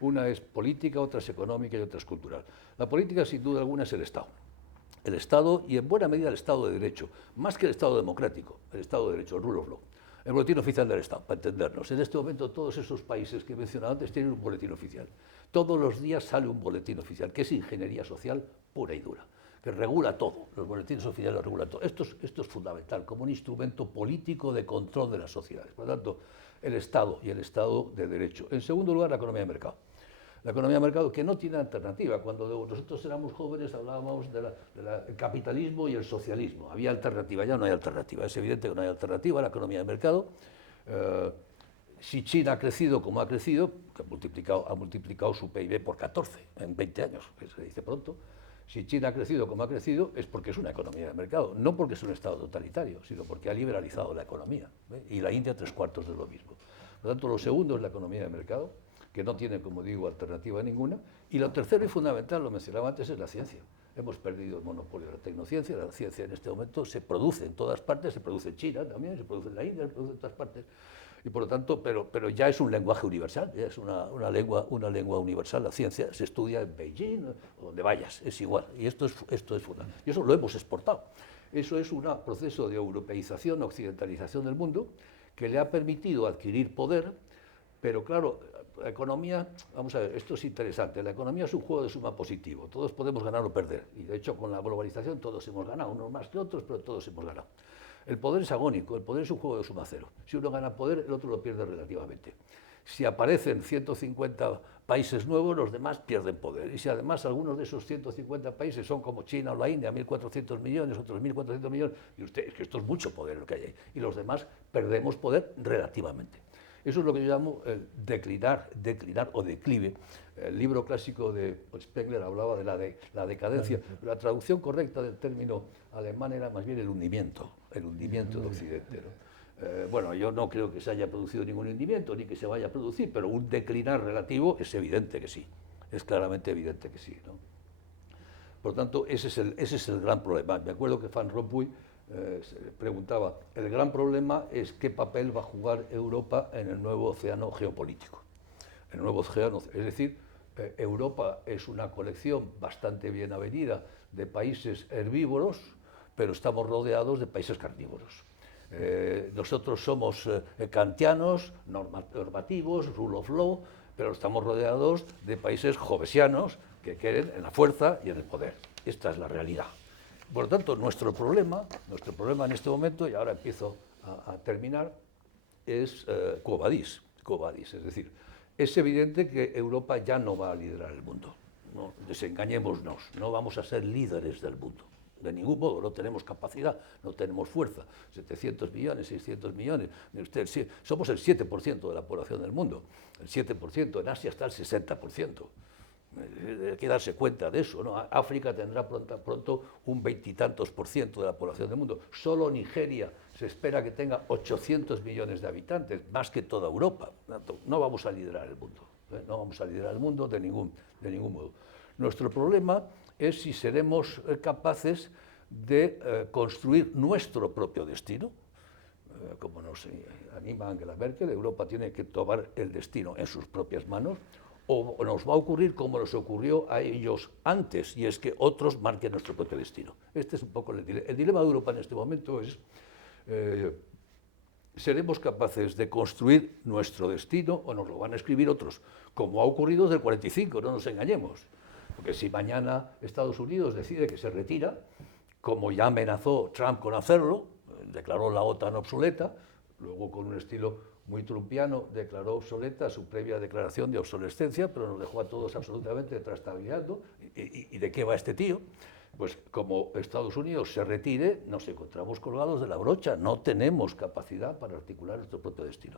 una es política, otra es económica y otra es cultural. La política, sin duda alguna, es el Estado. El Estado, y en buena medida el Estado de Derecho, más que el Estado democrático, el Estado de Derecho, el rule of law. El boletín oficial del Estado, para entendernos. En este momento todos esos países que he mencionado antes tienen un boletín oficial. Todos los días sale un boletín oficial, que es ingeniería social pura y dura, que regula todo. Los boletines oficiales regulan todo. Esto es fundamental, como un instrumento político de control de las sociedades. Por lo tanto, el Estado y el Estado de Derecho. En segundo lugar, la economía de mercado. La economía de mercado que no tiene alternativa. Cuando nosotros éramos jóvenes hablábamos del capitalismo y el socialismo. Había alternativa, ya no hay alternativa. Es evidente que no hay alternativa a la economía de mercado. Si China ha crecido como ha crecido, que ha multiplicado su PIB por 14 en 20 años, que se dice pronto. Si China ha crecido como ha crecido es porque es una economía de mercado, no porque es un Estado totalitario, sino porque ha liberalizado la economía. Y la India 3/4 de lo mismo. Por lo tanto, lo segundo es la economía de mercado, que no tiene, como digo, alternativa ninguna. Y lo tercero y fundamental, lo mencionaba antes, es la ciencia. Hemos perdido el monopolio de la tecnociencia. La ciencia en este momento se produce en todas partes, se produce en China también, se produce en la India, se produce en todas partes. Y por lo tanto, pero ya es un lenguaje universal, ya es una lengua universal. La ciencia se estudia en Beijing o donde vayas, es igual. Y esto es fundamental. Y eso lo hemos exportado. Eso es un proceso de europeización, occidentalización del mundo, que le ha permitido adquirir poder, pero claro, la economía, vamos a ver, esto es interesante, la economía es un juego de suma positivo, todos podemos ganar o perder, y de hecho con la globalización todos hemos ganado, unos más que otros, pero todos hemos ganado. El poder es agónico, el poder es un juego de suma cero, si uno gana poder, el otro lo pierde relativamente. Si aparecen 150 países nuevos, los demás pierden poder, y si además algunos de esos 150 países son como China o la India, 1.400 millones, otros 1.400 millones, y usted, es que esto es mucho poder lo que hay ahí, y los demás perdemos poder relativamente. Eso es lo que yo llamo el declinar o declive. El libro clásico de Spengler hablaba de la decadencia. La traducción correcta del término alemán era más bien el hundimiento de Occidente, ¿no? Bueno, yo no creo que se haya producido ningún hundimiento ni que se vaya a producir, pero un declinar relativo es evidente que sí. Es claramente evidente que sí, ¿no? Por lo tanto, ese es el gran problema. Me acuerdo que Van Rompuy se preguntaba, el gran problema es qué papel va a jugar Europa en el nuevo océano geopolítico. El nuevo océano, es decir, Europa es una colección bastante bien avenida de países herbívoros, pero estamos rodeados de países carnívoros. Nosotros somos kantianos, normativos, rule of law, pero estamos rodeados de países jovesianos que quieren en la fuerza y en el poder. Esta es la realidad. Por lo tanto, nuestro problema en este momento, y ahora empiezo a terminar, es Quo Vadis, es decir, es evidente que Europa ya no va a liderar el mundo, no, desengañémonos, no vamos a ser líderes del mundo, de ningún modo, no tenemos capacidad, no tenemos fuerza, 700 millones, 600 millones, somos el 7% de la población del mundo, el 7%, en Asia está el 60%. Hay que darse cuenta de eso, ¿no? África tendrá pronto un 20 y tantos % de la población del mundo. Solo Nigeria se espera que tenga 800 millones de habitantes, más que toda Europa. No vamos a liderar el mundo, no vamos a liderar el mundo de ningún modo. Nuestro problema es si seremos capaces de construir nuestro propio destino. Como nos anima Angela Merkel, Europa tiene que tomar el destino en sus propias manos, o nos va a ocurrir como nos ocurrió a ellos antes, y es que otros marquen nuestro propio destino. Este es un poco el dilema de Europa en este momento es, ¿seremos capaces de construir nuestro destino o nos lo van a escribir otros? Como ha ocurrido desde el 45, no nos engañemos. Porque si mañana Estados Unidos decide que se retira, como ya amenazó Trump con hacerlo, declaró la OTAN obsoleta, luego con un estilo muy trumpiano declaró obsoleta su previa declaración de obsolescencia, pero nos dejó a todos absolutamente trastabillando. ¿Y de qué va este tío? Pues como Estados Unidos se retire, nos encontramos colgados de la brocha, no tenemos capacidad para articular nuestro propio destino.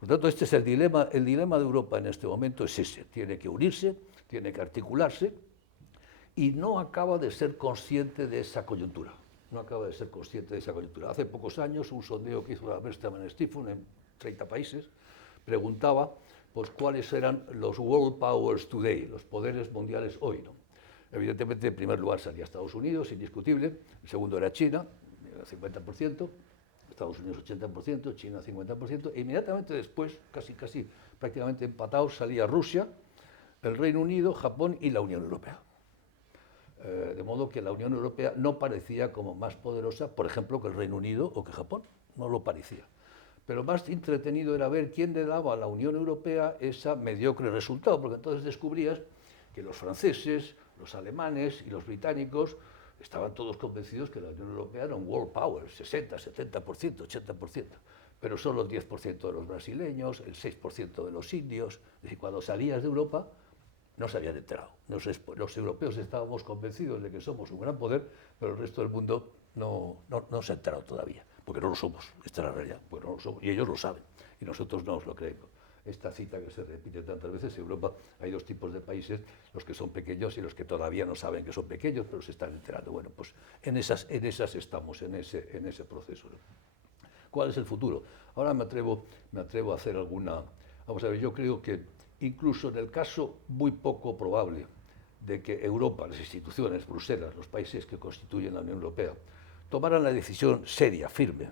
Por lo tanto, este es el dilema de Europa en este momento, es ese, tiene que unirse, tiene que articularse, y no acaba de ser consciente de esa coyuntura. Hace pocos años, un sondeo que hizo la Bertelsmann Stiftung en 30 países, preguntaba pues, cuáles eran los world powers today, los poderes mundiales hoy, ¿no? Evidentemente, en primer lugar salía Estados Unidos, indiscutible. El segundo era China, 50%. Estados Unidos 80%, China 50%. E inmediatamente después, casi prácticamente empatados, salía Rusia, el Reino Unido, Japón y la Unión Europea. De modo que la Unión Europea no parecía como más poderosa, por ejemplo, que el Reino Unido o que Japón. No lo parecía. Pero más entretenido era ver quién le daba a la Unión Europea ese mediocre resultado, porque entonces descubrías que los franceses, los alemanes y los británicos estaban todos convencidos que la Unión Europea era un world power, 60, 70%, 80%, pero solo el 10% de los brasileños, el 6% de los indios. Es decir, cuando salías de Europa no se habían enterado. Los europeos estábamos convencidos de que somos un gran poder, pero el resto del mundo no se ha enterado todavía, porque no lo somos. Esta es la realidad, porque no lo somos, y ellos lo saben, y nosotros no nos lo creemos. Esta cita que se repite tantas veces, en Europa hay dos tipos de países, los que son pequeños y los que todavía no saben que son pequeños, pero se están enterando. Bueno, pues en esas estamos, en ese proceso. ¿Cuál es el futuro? Ahora me atrevo a hacer alguna... Vamos a ver, yo creo que incluso en el caso muy poco probable de que Europa, las instituciones, Bruselas, los países que constituyen la Unión Europea, tomaran la decisión seria, firme,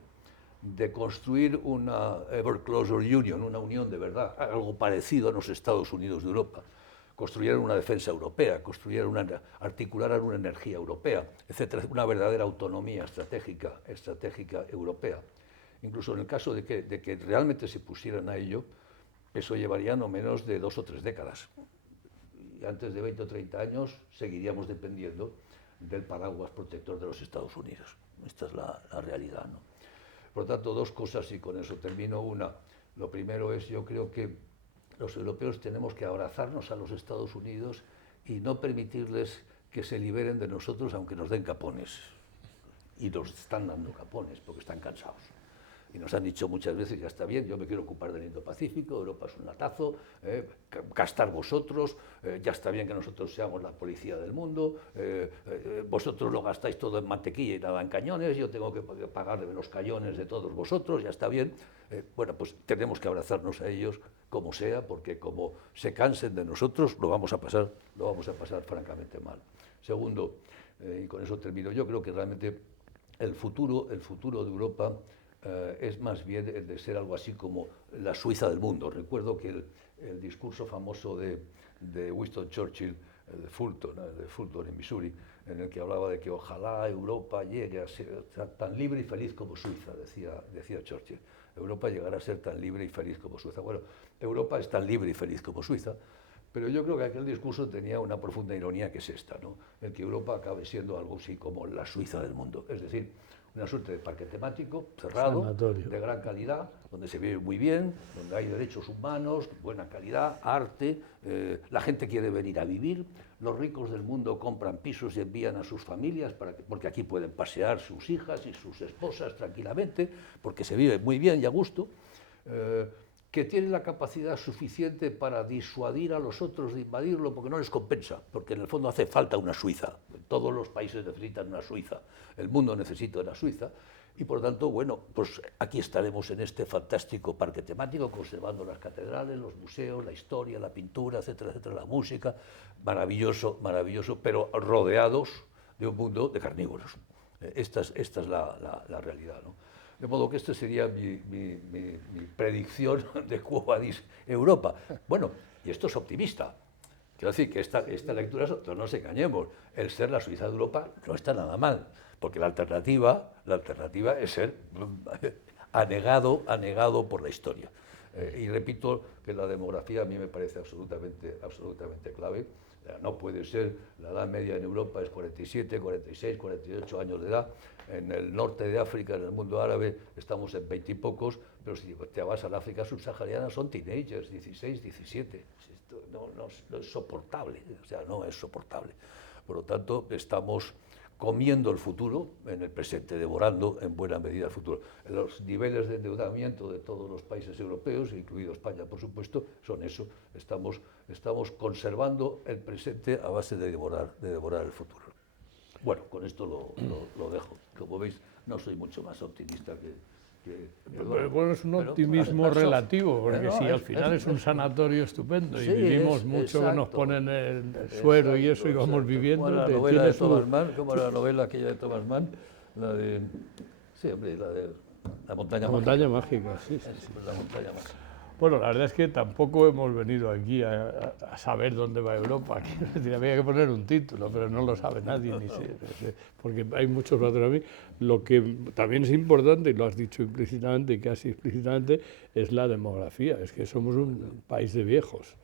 de construir una Ever Closer Union, una unión de verdad, algo parecido a los Estados Unidos de Europa, construyeran una defensa europea, articularan una energía europea, etcétera, una verdadera autonomía estratégica europea. Incluso en el caso de que realmente se pusieran a ello, eso llevaría no menos de 2 o 3 décadas. Y antes de 20 o 30 años seguiríamos dependiendo del paraguas protector de los Estados Unidos. Esta es la realidad, ¿no? Por lo tanto, dos cosas y con eso termino. Una, lo primero es, yo creo que los europeos tenemos que abrazarnos a los Estados Unidos y no permitirles que se liberen de nosotros aunque nos den capones. Y nos están dando capones porque están cansados. Y nos han dicho muchas veces, ya está bien, yo me quiero ocupar del Indo-Pacífico, Europa es un latazo, gastar vosotros, ya está bien que nosotros seamos la policía del mundo, vosotros lo gastáis todo en mantequilla y nada en cañones, yo tengo que pagarle los cañones de todos vosotros, ya está bien. Bueno, pues tenemos que abrazarnos a ellos como sea, porque como se cansen de nosotros, lo vamos a pasar francamente mal. Segundo, y con eso termino, yo creo que realmente el futuro de Europa es más bien el de ser algo así como la Suiza del mundo. Recuerdo que el discurso famoso de Winston Churchill, de Fulton en Missouri, en el que hablaba de que ojalá Europa llegue a ser tan libre y feliz como Suiza, decía Churchill. Europa llegará a ser tan libre y feliz como Suiza. Bueno, Europa es tan libre y feliz como Suiza, pero yo creo que aquel discurso tenía una profunda ironía que es esta, ¿no? El que Europa acabe siendo algo así como la Suiza del mundo. Es decir, una suerte de parque temático, cerrado, sanatorio, de gran calidad, donde se vive muy bien, donde hay derechos humanos, buena calidad, arte, la gente quiere venir a vivir, los ricos del mundo compran pisos y envían a sus familias, porque aquí pueden pasear sus hijas y sus esposas tranquilamente, porque se vive muy bien y a gusto, que tienen la capacidad suficiente para disuadir a los otros de invadirlo, porque no les compensa, porque en el fondo hace falta una Suiza. Todos los países necesitan una Suiza, el mundo necesita una Suiza, y por lo tanto, bueno, pues aquí estaremos en este fantástico parque temático, conservando las catedrales, los museos, la historia, la pintura, etcétera, etcétera, la música, maravilloso, maravilloso, pero rodeados de un mundo de carnívoros. Esta es la realidad, ¿no? De modo que esta sería mi predicción de Quo Vadis Europa. Bueno, y esto es optimista. Quiero decir que esta lectura, no nos engañemos, el ser la Suiza de Europa no está nada mal, porque la alternativa es ser anegado por la historia. Y repito que la demografía a mí me parece absolutamente clave. No puede ser, la edad media en Europa es 47, 46, 48 años de edad. En el norte de África, en el mundo árabe, estamos en 20 y pocos, pero si te vas al África subsahariana son teenagers, 16, 17. Esto no es soportable, o sea, no es soportable. Por lo tanto, estamos comiendo el futuro en el presente, devorando en buena medida el futuro. Los niveles de endeudamiento de todos los países europeos, incluido España, por supuesto, son eso. Estamos conservando el presente a base de devorar el futuro. Bueno, con esto lo dejo. Como veis, no soy mucho más optimista Pero bueno, es un Bueno, optimismo paso. relativo, porque No, si al final es un sanatorio estupendo y Sí, vivimos es- mucho, que nos exacto. ponen el suero y eso y Exacto, vamos exacto. viviendo, Como era la te- novela tiene de Thomas su... Mann, como era la novela aquella de Thomas Mann, la de... Sí, hombre, la de la montaña La mágica. montaña mágica, sí, sí, sí. Pues la montaña mágica. Bueno, la verdad es que tampoco hemos venido aquí a saber dónde va Europa. Quiero decir, había que poner un título, pero no lo sabe nadie, porque hay muchos datos a mí. Lo que también es importante, y lo has dicho implícitamente y casi explícitamente, es la demografía. Es que somos un país de viejos.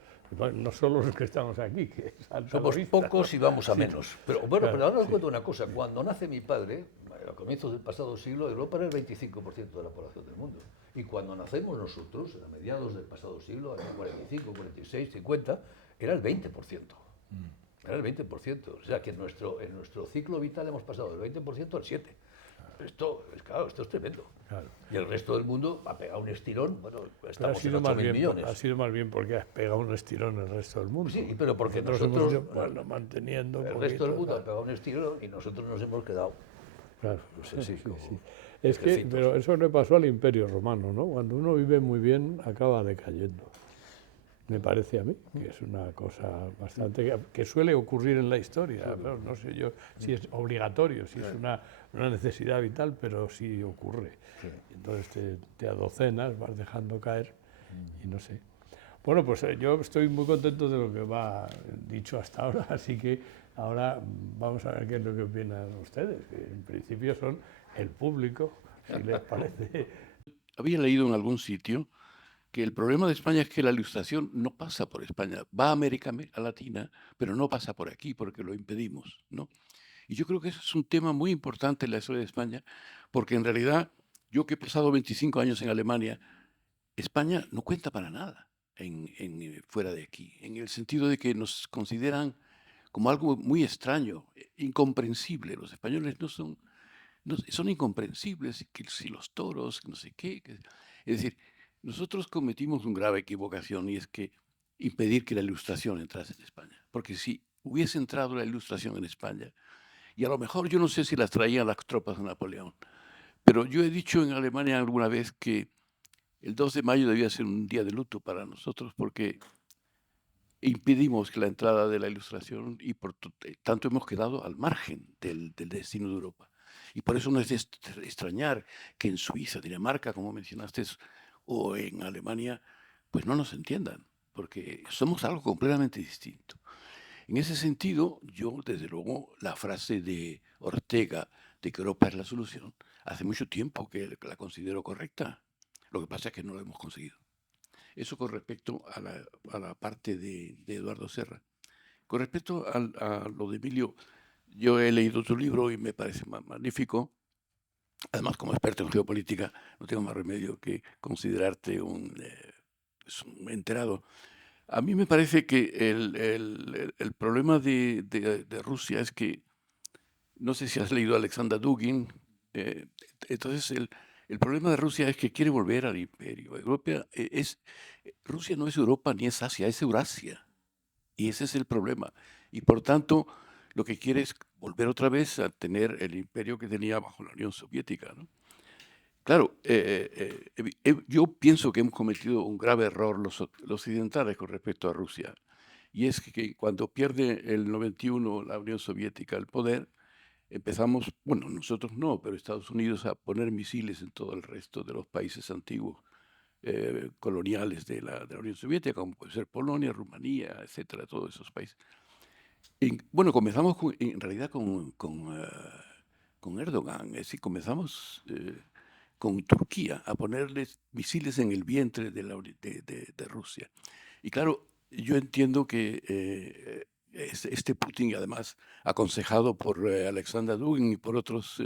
No solo los que estamos aquí, que es alta la Somos vista, pocos ¿no? y vamos a Sí, menos. Pero bueno, claro, pero ahora os sí. cuento una cosa. Cuando nace mi padre, a comienzos del pasado siglo, Europa era el 25% de la población del mundo. Y cuando nacemos nosotros, a mediados del pasado siglo, en el 45, 46, 50, era el 20%. Era el 20%. O sea que en nuestro ciclo vital hemos pasado del 20% al 7%. Claro, esto es tremendo. Claro. Y el resto del mundo ha pegado un estirón. Bueno, Pero estamos en 8.000 millones. ha sido más bien porque has pegado un estirón el resto del mundo. Sí, pero porque Nosotros hemos nosotros, ido bueno, manteniendo un el poquito, resto del mundo ha claro. pegado un estirón y nosotros nos hemos quedado. Claro, No sé, sí, como Es que, viejecitos. pero eso le pasó al Imperio Romano, ¿no? Cuando uno vive muy bien, acaba decayendo. Me parece a mí, que es una cosa bastante que suele ocurrir en la historia. Pero no sé yo si es obligatorio, si es una necesidad vital, pero sí ocurre. Entonces te adocenas, vas dejando caer y no sé. Bueno, pues yo estoy muy contento de lo que va dicho hasta ahora, así que ahora vamos a ver qué es lo que opinan ustedes, que en principio son el público, si les parece. Había leído en algún sitio que el problema de España es que la ilustración no pasa por España, va a América Latina, pero no pasa por aquí porque lo impedimos, ¿no? Y yo creo que eso es un tema muy importante en la historia de España, porque en realidad yo que he pasado 25 años en Alemania, España no cuenta para nada fuera de aquí, en el sentido de que nos consideran como algo muy extraño, incomprensible. Los españoles son incomprensibles, que si los toros, no sé qué. Es decir, nosotros cometimos una grave equivocación y es que impedir que la ilustración entrase en España. Porque si hubiese entrado la ilustración en España, y a lo mejor yo no sé si las traían las tropas de Napoleón, pero yo he dicho en Alemania alguna vez que el 2 de mayo debía ser un día de luto para nosotros porque impedimos que la entrada de la ilustración y por tanto hemos quedado al margen del destino de Europa. Y por eso no es de extrañar que en Suiza, Dinamarca, como mencionaste, o en Alemania, pues no nos entiendan, porque somos algo completamente distinto. En ese sentido, yo, desde luego, la frase de Ortega de que Europa es la solución, hace mucho tiempo que la considero correcta. Lo que pasa es que no lo hemos conseguido. Eso con respecto a la parte de Eduardo Serra. Con respecto a lo de Emilio, yo he leído tu libro y me parece magnífico. Además, como experto en geopolítica, no tengo más remedio que considerarte un enterado. A mí me parece que el problema de Rusia es que, no sé si has leído a Alexander Dugin, entonces el problema de Rusia es que quiere volver al imperio. Rusia no es Europa ni es Asia, es Eurasia. Y ese es el problema. Y por tanto, lo que quiere es volver otra vez a tener el imperio que tenía bajo la Unión Soviética, ¿no? Claro, yo pienso que hemos cometido un grave error los occidentales con respecto a Rusia. Y es que cuando pierde el 91 la Unión Soviética el poder, empezamos, bueno, nosotros no, pero Estados Unidos a poner misiles en todo el resto de los países antiguos coloniales de la Unión Soviética, como puede ser Polonia, Rumanía, etcétera, todos esos países. Bueno, comenzamos en realidad con Erdogan, es decir, comenzamos con Turquía a ponerles misiles en el vientre de Rusia. Y claro, yo entiendo que este Putin, además aconsejado por Alexander Dugin y por otros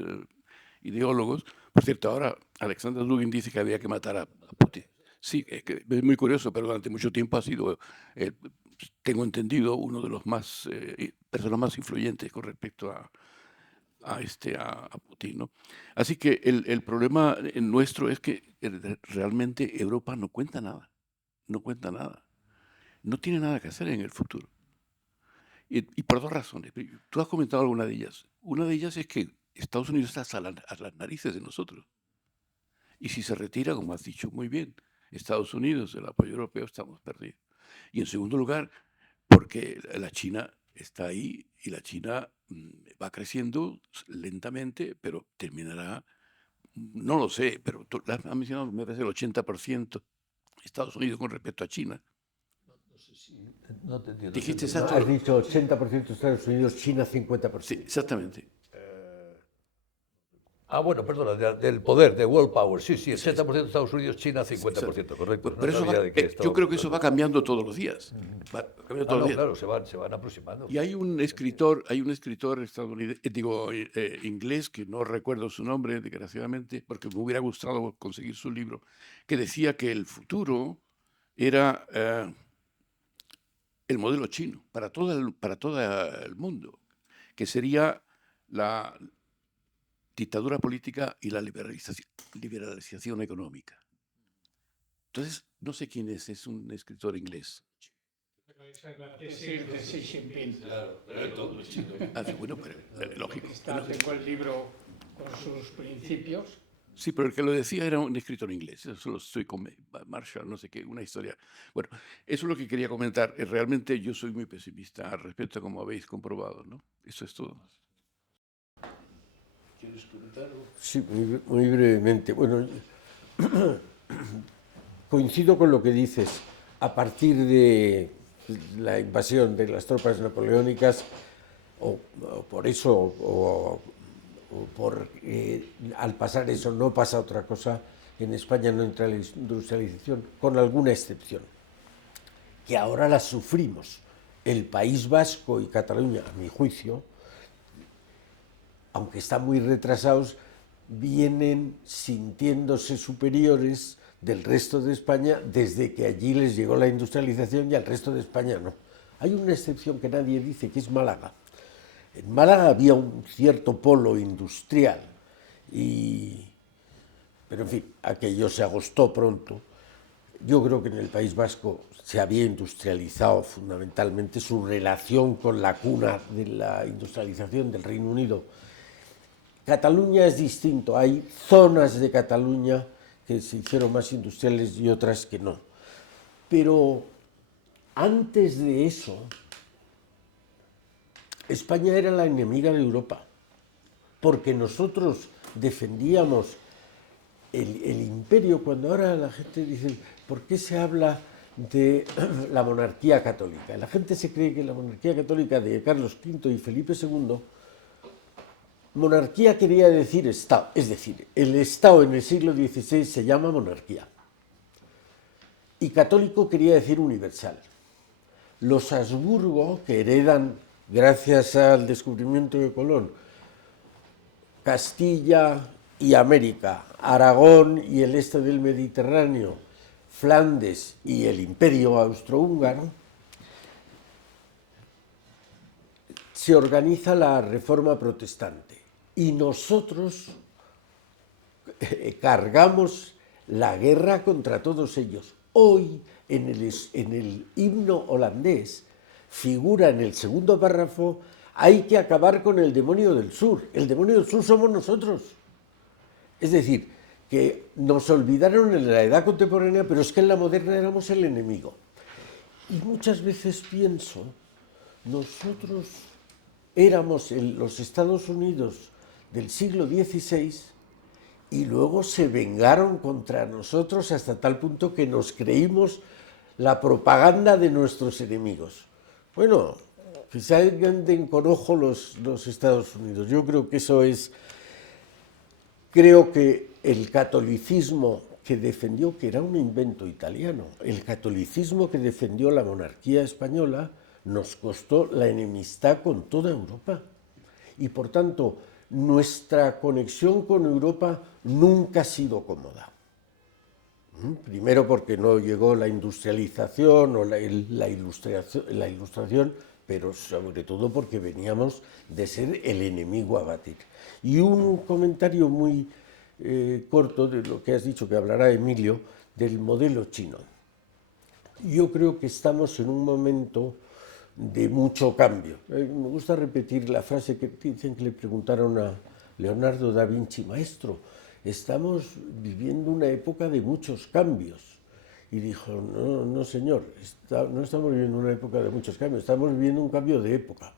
ideólogos, por cierto, ahora Alexander Dugin dice que había que matar a Putin. Sí, es muy curioso, pero durante mucho tiempo ha sido, tengo entendido, uno de los personas más influyentes con respecto a Putin, ¿no? Así que el problema nuestro es que realmente Europa no cuenta nada, no cuenta nada, no tiene nada que hacer en el futuro. Y por dos razones. Tú has comentado alguna de ellas. Una de ellas es que Estados Unidos está a las narices de nosotros. Y si se retira, como has dicho muy bien, Estados Unidos del apoyo europeo, estamos perdidos. Y en segundo lugar, porque la China está ahí y la China va creciendo lentamente, pero terminará, no lo sé, pero tú has mencionado, me parece el 80% Estados Unidos con respecto a China. No te entiendo. Dijiste No, exacto. has dicho 80% Estados Unidos, China 50%. Sí, exactamente. Ah, bueno, perdona, del poder, de world power. Sí, sí, 80% Estados Unidos, China 50%, correcto. No Pero eso sabía de qué estaba yo creo que eso hablando. va cambiando todos los días. Va cambiando Ah, todos los no, días. claro, se van aproximando. Y hay un escritor estadounidense, inglés, que no recuerdo su nombre, desgraciadamente, porque me hubiera gustado conseguir su libro, que decía que el futuro era el modelo chino para todo el mundo, que sería la dictadura política y la liberalización económica. Entonces, no sé quién es un escritor inglés. Es el de Xi Jinping. Bueno, pero lógico. Tengo el libro con sus principios. Sí, pero el que lo decía era un escritor inglés. Eso lo estoy con Marshall, no sé qué, una historia. Bueno, eso es lo que quería comentar. Realmente yo soy muy pesimista al respecto, como habéis comprobado, ¿no? Eso es todo. ¿Quieres comentar algo? Sí, muy brevemente. Bueno, coincido con lo que dices. A partir de la invasión de las tropas napoleónicas, o por eso, o por al pasar eso no pasa otra cosa, en España no entra la industrialización, con alguna excepción, que ahora la sufrimos. El País Vasco y Cataluña, a mi juicio, aunque están muy retrasados, vienen sintiéndose superiores del resto de España desde que allí les llegó la industrialización y al resto de España no. Hay una excepción que nadie dice, que es Málaga. En Málaga había un cierto polo industrial, pero en fin, aquello se agostó pronto. Yo creo que en el País Vasco se había industrializado fundamentalmente su relación con la cuna de la industrialización del Reino Unido. Cataluña es distinto, hay zonas de Cataluña que se hicieron más industriales y otras que no. Pero antes de eso, España era la enemiga de Europa, porque nosotros defendíamos el imperio. Cuando ahora la gente dice, ¿por qué se habla de la monarquía católica? La gente se cree que la monarquía católica de Carlos V y Felipe II, monarquía quería decir Estado, es decir, el Estado en el siglo XVI se llama monarquía. Y católico quería decir universal. Los Habsburgo, que heredan, gracias al descubrimiento de Colón, Castilla y América, Aragón y el este del Mediterráneo, Flandes y el Imperio Austrohúngaro, se organiza la Reforma Protestante y nosotros cargamos la guerra contra todos ellos. Hoy, en el himno holandés, figura en el segundo párrafo: hay que acabar con el demonio del sur. El demonio del sur somos nosotros. Es decir, que nos olvidaron en la edad contemporánea, pero es que en la moderna éramos el enemigo. Y muchas veces pienso, nosotros éramos los Estados Unidos del siglo XVI y luego se vengaron contra nosotros hasta tal punto que nos creímos la propaganda de nuestros enemigos. Bueno, que se anden con ojo los Estados Unidos. Yo creo que eso es... Creo que el catolicismo que defendió, que era un invento italiano, el catolicismo que defendió la monarquía española, nos costó la enemistad con toda Europa. Y por tanto, nuestra conexión con Europa nunca ha sido cómoda. Primero porque no llegó la industrialización o la ilustración, pero sobre todo porque veníamos de ser el enemigo a batir. Y un comentario muy corto de lo que has dicho, que hablará Emilio, del modelo chino. Yo creo que estamos en un momento de mucho cambio. Me gusta repetir la frase que dicen que le preguntaron a Leonardo da Vinci: maestro, estamos viviendo una época de muchos cambios. Y dijo, no, no señor, no estamos viviendo una época de muchos cambios, estamos viviendo un cambio de época.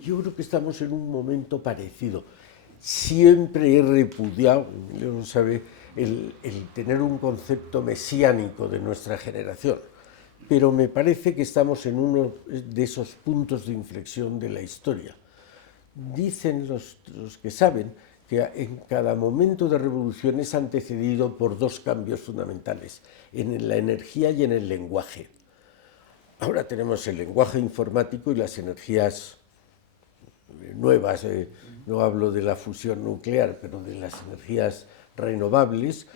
Yo creo que estamos en un momento parecido. Siempre he repudiado, yo lo sabe, el tener un concepto mesiánico de nuestra generación, pero me parece que estamos en uno de esos puntos de inflexión de la historia. Dicen los que saben que en cada momento de revolución es antecedido por dos cambios fundamentales, en la energía y en el lenguaje. Ahora tenemos el lenguaje informático y las energías nuevas, no hablo de la fusión nuclear, pero de las energías renovables,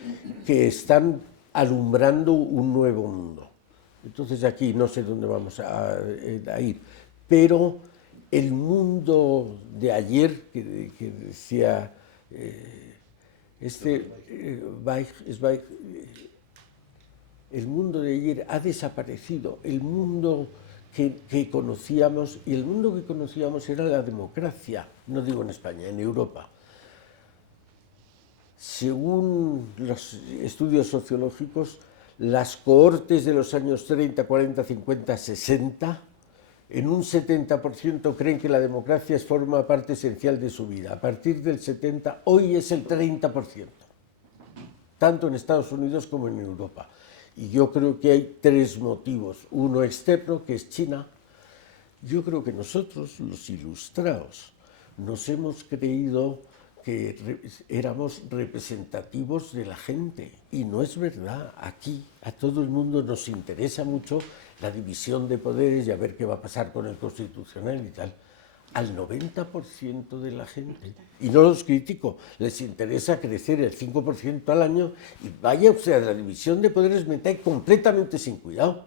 que están alumbrando un nuevo mundo. Entonces aquí no sé dónde vamos a ir, pero el mundo de ayer, que decía el mundo de ayer ha desaparecido, el mundo que conocíamos, y el mundo que conocíamos era la democracia, no digo en España, en Europa. Según los estudios sociológicos, las cohortes de los años 30, 40, 50, 60, en un 70% creen que la democracia forma parte esencial de su vida. A partir del 70, hoy es el 30%, tanto en Estados Unidos como en Europa. Y yo creo que hay tres motivos. Uno externo, que es China. Yo creo que nosotros, los ilustrados, nos hemos creído que éramos representativos de la gente, y no es verdad. Aquí a todo el mundo nos interesa mucho la división de poderes y a ver qué va a pasar con el Constitucional y tal. Al 90% de la gente, y no los critico, les interesa crecer el 5% al año, y vaya, o sea, la división de poderes me trae completamente sin cuidado.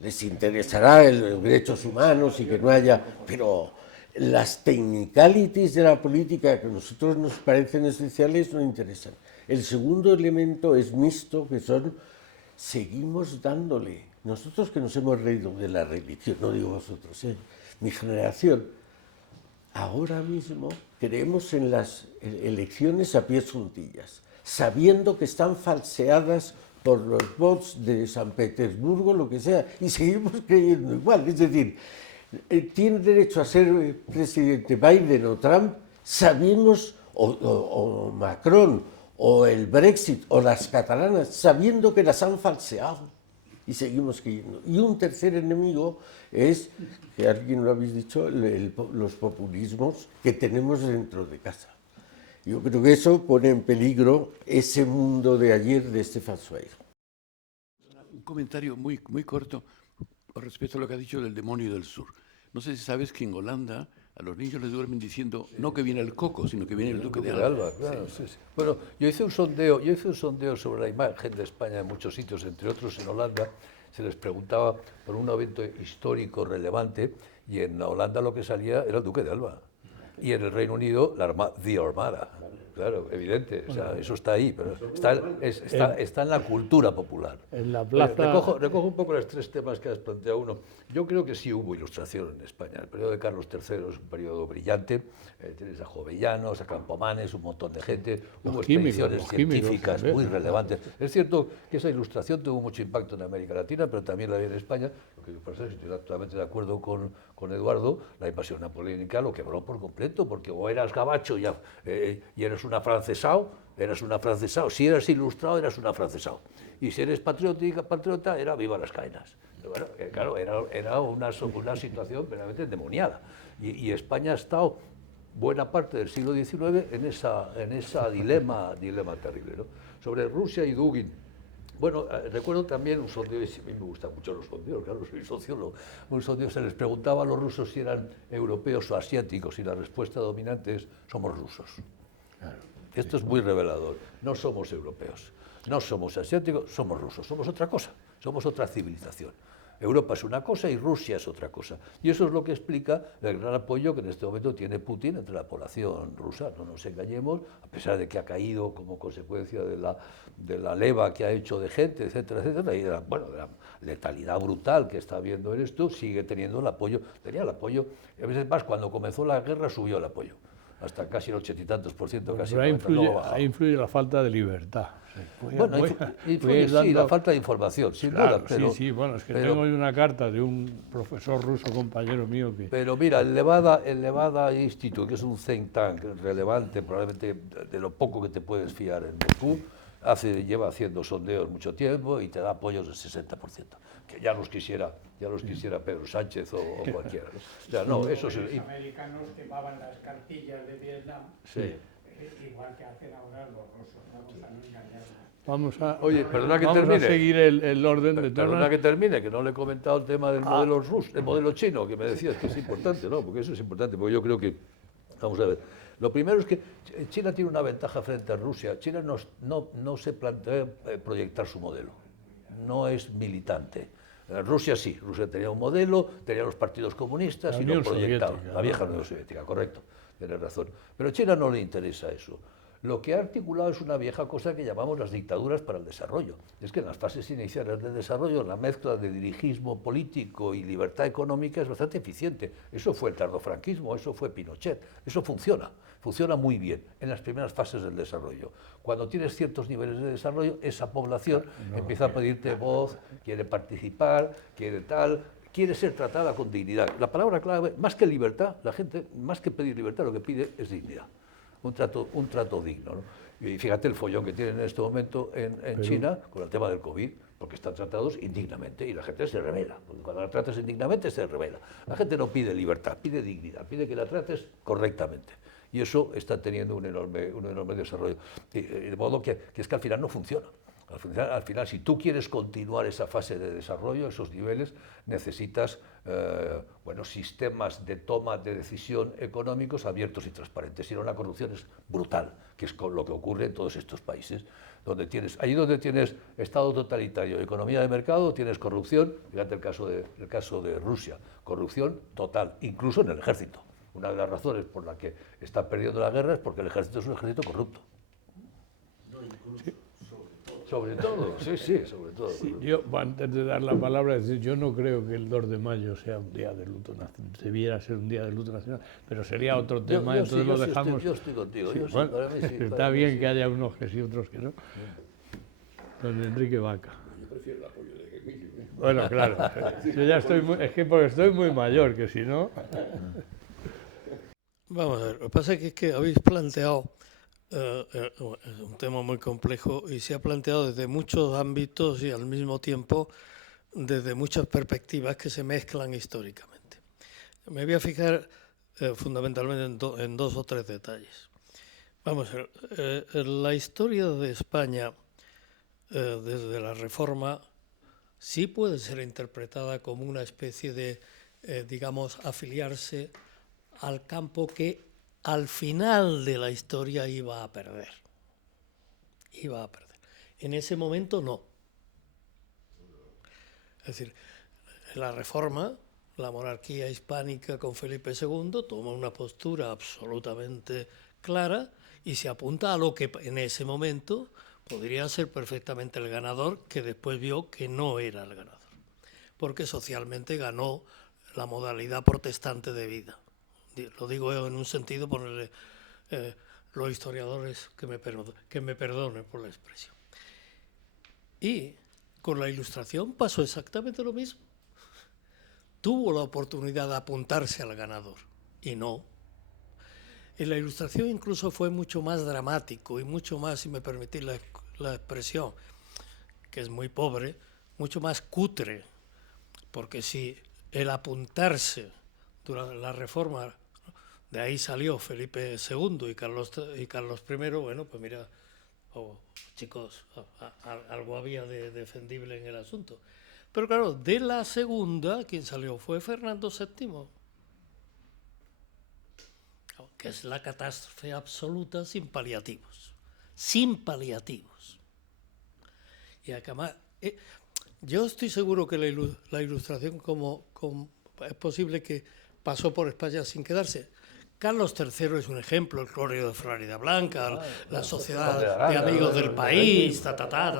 Les interesará los derechos humanos y que no haya, pero las technicalities de la política que a nosotros nos parecen esenciales no interesan. El segundo elemento es mixto, que son, seguimos dándole, nosotros que nos hemos reído de la religión, no digo vosotros, mi generación, ahora mismo creemos en las elecciones a pies juntillas, sabiendo que están falseadas por los bots de San Petersburgo, lo que sea, y seguimos creyendo igual. Es decir, tiene derecho a ser presidente Biden o Trump, sabemos, o Macron, o el Brexit, o las catalanas, sabiendo que las han falseado, y seguimos creyendo. Y un tercer enemigo es, que alguien lo habéis dicho, los populismos que tenemos dentro de casa. Yo creo que eso pone en peligro ese mundo de ayer de Stefan Zweig. Un comentario muy, muy corto con respecto a lo que ha dicho del demonio del sur. No sé si sabes que en Holanda a los niños les duermen diciendo no que viene el coco, sino que viene el duque de Alba. Claro, sí. Bueno, yo hice un sondeo sobre la imagen de España en muchos sitios, entre otros en Holanda. Se les preguntaba por un evento histórico relevante, y en Holanda lo que salía era el duque de Alba. Y en el Reino Unido, The Armada. Claro, evidente, o sea, eso está ahí, pero está en la cultura popular. En la plaza... Recojo un poco los tres temas que has planteado. Uno, yo creo que sí hubo ilustración en España. El periodo de Carlos III es un periodo brillante. Tienes a Jovellanos, a Campomanes, un montón de gente. Hubo expediciones científicas muy relevantes. Es cierto que esa ilustración tuvo mucho impacto en América Latina, pero también la había en España. Lo que por eso estoy totalmente de acuerdo con Eduardo, la invasión napoleónica lo quebró por completo, porque o eras gabacho y eres un afrancesado, si eras ilustrado eras un afrancesado, y si eres patriota era viva las caenas. Bueno, claro, era una situación verdaderamente endemoniada, y España ha estado buena parte del siglo XIX en esa dilema terrible, ¿no? Sobre Rusia y Dugin. Bueno, recuerdo también un sondeo, y a mí me gustan mucho los sondeos, claro, soy sociólogo. Un sondeo, se les preguntaba a los rusos si eran europeos o asiáticos, y la respuesta dominante es: somos rusos. Claro. Esto es muy revelador. No somos europeos, no somos asiáticos, somos rusos, somos otra cosa, somos otra civilización. Europa es una cosa y Rusia es otra cosa. Y eso es lo que explica el gran apoyo que en este momento tiene Putin entre la población rusa. No nos engañemos, a pesar de que ha caído como consecuencia de la leva que ha hecho de gente, etcétera, etcétera, y de la letalidad brutal que está habiendo en esto, sigue teniendo el apoyo. Tenía el apoyo, y a veces más, cuando comenzó la guerra subió el apoyo. hasta casi el 80 y tantos por ciento, casi Pero el 90%, luego ha bajado. ahí influye la falta de libertad. Bueno, influye, sí, la falta de información, sin Claro, duda, pero... sí, bueno, es que tengo hoy una carta de un profesor ruso, compañero mío, que... Pero mira, el Levada Institute, que es un think tank relevante, probablemente de lo poco que te puedes fiar en Moscú, lleva haciendo sondeos mucho tiempo y te da apoyos del 60%, que ya los quisiera Pedro Sánchez o cualquiera, ¿no? O sea, no, eso es... Los americanos quemaban las cartillas de Vietnam, Sí. igual que hacen ahora los rusos, vamos a no engañarnos. Oye, perdona que vamos termine. a seguir el orden de Perdona todas. que termine, que no le he comentado el tema del modelo ruso, el modelo chino, que me decías que es importante, ¿no? Porque eso es importante, porque yo creo que, vamos a ver, lo primero es que China tiene una ventaja frente a Rusia. China no se plantea proyectar su modelo, no es militante. Rusia sí, Rusia tenía un modelo, tenía los partidos comunistas y lo proyectaba. La vieja Unión Soviética, correcto, tienes razón. Pero a China no le interesa eso. Lo que ha articulado es una vieja cosa que llamamos las dictaduras para el desarrollo. Es que en las fases iniciales del desarrollo la mezcla de dirigismo político y libertad económica es bastante eficiente. Eso fue el tardofranquismo, eso fue Pinochet, eso funciona muy bien en las primeras fases del desarrollo. Cuando tienes ciertos niveles de desarrollo, esa población empieza a pedirte voz, quiere participar, quiere ser tratada con dignidad. La palabra clave, más que libertad, la gente, más que pedir libertad, lo que pide es dignidad. Un trato digno, ¿no? Y fíjate el follón que tienen en este momento en China con el tema del COVID, porque están tratados indignamente y la gente se rebela. Porque cuando la tratas indignamente se rebela. La gente no pide libertad, pide dignidad, pide que la trates correctamente. Y eso está teniendo un enorme desarrollo. De modo que es que al final no funciona. Al final, si tú quieres continuar esa fase de desarrollo, esos niveles, necesitas sistemas de toma de decisión económicos abiertos y transparentes. Si no, la corrupción es brutal, que es lo que ocurre en todos estos países. Allí donde tienes Estado totalitario, economía de mercado, tienes corrupción. Fíjate el caso de Rusia, corrupción total, incluso en el ejército. Una de las razones por la que está perdiendo la guerra es porque el ejército es un ejército corrupto. Sobre todo, sí, sobre todo. Sí, yo, antes de dar la palabra, es decir, yo no creo que el 2 de mayo sea un día de luto nacional, debiera ser un día de luto nacional, pero sería otro tema, entonces lo dejamos. Yo estoy contigo. Sí, Para mí sí, está bien que haya unos que sí, otros que no. Don Enrique Vaca. Yo prefiero el apoyo de Emilio. Bueno, claro, yo ya estoy porque estoy muy mayor, que si no... Vamos a ver, lo que pasa es que habéis planteado un tema muy complejo y se ha planteado desde muchos ámbitos y al mismo tiempo desde muchas perspectivas que se mezclan históricamente. Me voy a fijar fundamentalmente en dos o tres detalles. Vamos a ver, la historia de España desde la Reforma sí puede ser interpretada como una especie de, digamos, afiliarse al campo que al final de la historia iba a perder. En ese momento no. Es decir, la Reforma, la monarquía hispánica con Felipe II toma una postura absolutamente clara y se apunta a lo que en ese momento podría ser perfectamente el ganador, que después vio que no era el ganador, porque socialmente ganó la modalidad protestante de vida. Lo digo en un sentido, ponerle los historiadores que me perdonen por la expresión. Y con la Ilustración pasó exactamente lo mismo. Tuvo la oportunidad de apuntarse al ganador y no. En la Ilustración incluso fue mucho más dramático y mucho más, si me permitís la expresión, que es muy pobre, mucho más cutre, porque si el apuntarse durante la Reforma, de ahí salió Felipe II y Carlos I, bueno, pues mira, chicos, algo había de defendible en el asunto. Pero claro, de la segunda, quien salió fue Fernando VII, que es la catástrofe absoluta sin paliativos. Sin paliativos. Y además, yo estoy seguro que la Ilustración es posible que pasó por España sin quedarse. Carlos III es un ejemplo, el Clórigo de Florida Blanca, la Sociedad de de Arana, Amigos del País,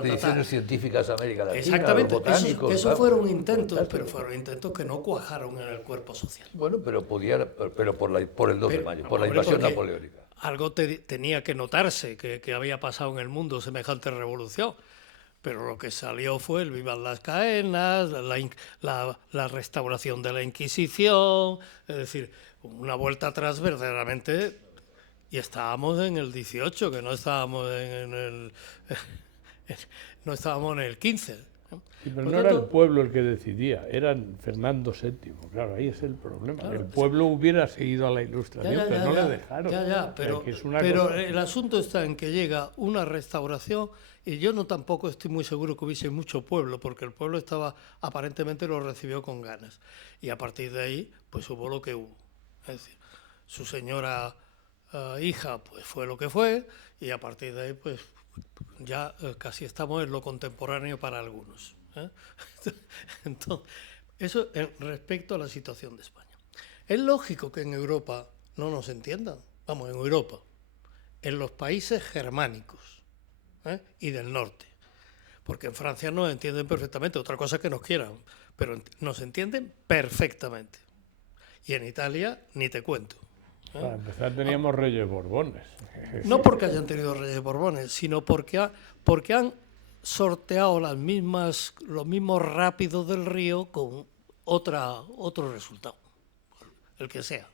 Ediciones científicas de América Latina, Exactamente, los botánicos. esos claro, fueron intentos, fantástico. pero fueron intentos que no cuajaron en el cuerpo social. Bueno, pero por el 2 de mayo, por la Hombre, invasión porque napoleónica. algo tenía que notarse que había pasado en el mundo semejante revolución. Pero lo que salió fue el Vivan las Caenas, la restauración de la Inquisición, es decir, una vuelta atrás verdaderamente, y estábamos en el 18, que no estábamos en el no estábamos en el 15. Sí, pero Por no era el tanto, pueblo el que decidía, era Fernando VII. Claro, ahí es el problema. Claro, El pueblo hubiera seguido a la Ilustración, pero no le dejaron. O sea, pero, que es una pero cosa- el asunto está en que llega una restauración y yo no tampoco estoy muy seguro que hubiese mucho pueblo, porque el pueblo estaba, aparentemente lo recibió con ganas. Y a partir de ahí, pues hubo lo que hubo. Es decir, su señora hija, pues fue lo que fue, y a partir de ahí, pues ya casi estamos en lo contemporáneo para algunos. Entonces, eso respecto a la situación de España. Es lógico que en Europa no nos entiendan. Vamos, en Europa, en los países germánicos y del norte. Porque en Francia nos entienden perfectamente, otra cosa es que nos quieran, pero nos entienden perfectamente. Y en Italia ni te cuento. Para empezar teníamos reyes borbones. No porque hayan tenido reyes borbones, sino porque han sorteado los mismos rápidos del río con otro resultado, el que sea,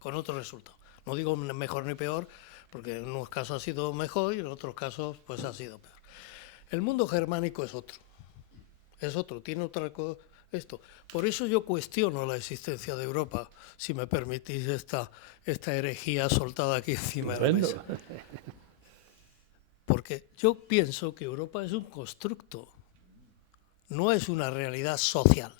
con otro resultado. No digo mejor ni peor, porque en unos casos ha sido mejor y en otros casos pues ha sido peor. El mundo germánico es otro, tiene otra cosa. Esto. Por eso yo cuestiono la existencia de Europa, si me permitís esta herejía soltada aquí encima de la mesa. Porque yo pienso que Europa es un constructo, no es una realidad social.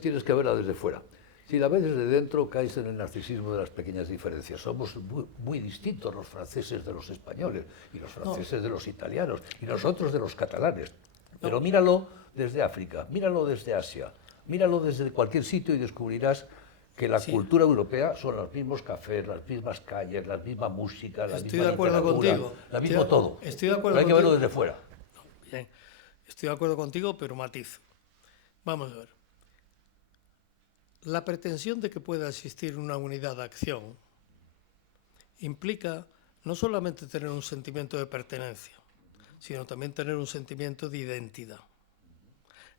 Tienes que verla desde fuera. Si la ves desde dentro, caes en el narcisismo de las pequeñas diferencias. Somos muy distintos los franceses de los españoles, y los franceses de los italianos, y nosotros de los catalanes. Pero míralo desde África, míralo desde Asia, míralo desde cualquier sitio y descubrirás que la cultura europea son los mismos cafés, las mismas calles, la misma música, la Estoy misma de acuerdo literatura, contigo. la mismo todo. Estoy de acuerdo Pero hay que verlo contigo. desde fuera. Bien, estoy de acuerdo contigo, pero matizo. Vamos a ver. La pretensión de que pueda existir una unidad de acción implica no solamente tener un sentimiento de pertenencia, sino también tener un sentimiento de identidad.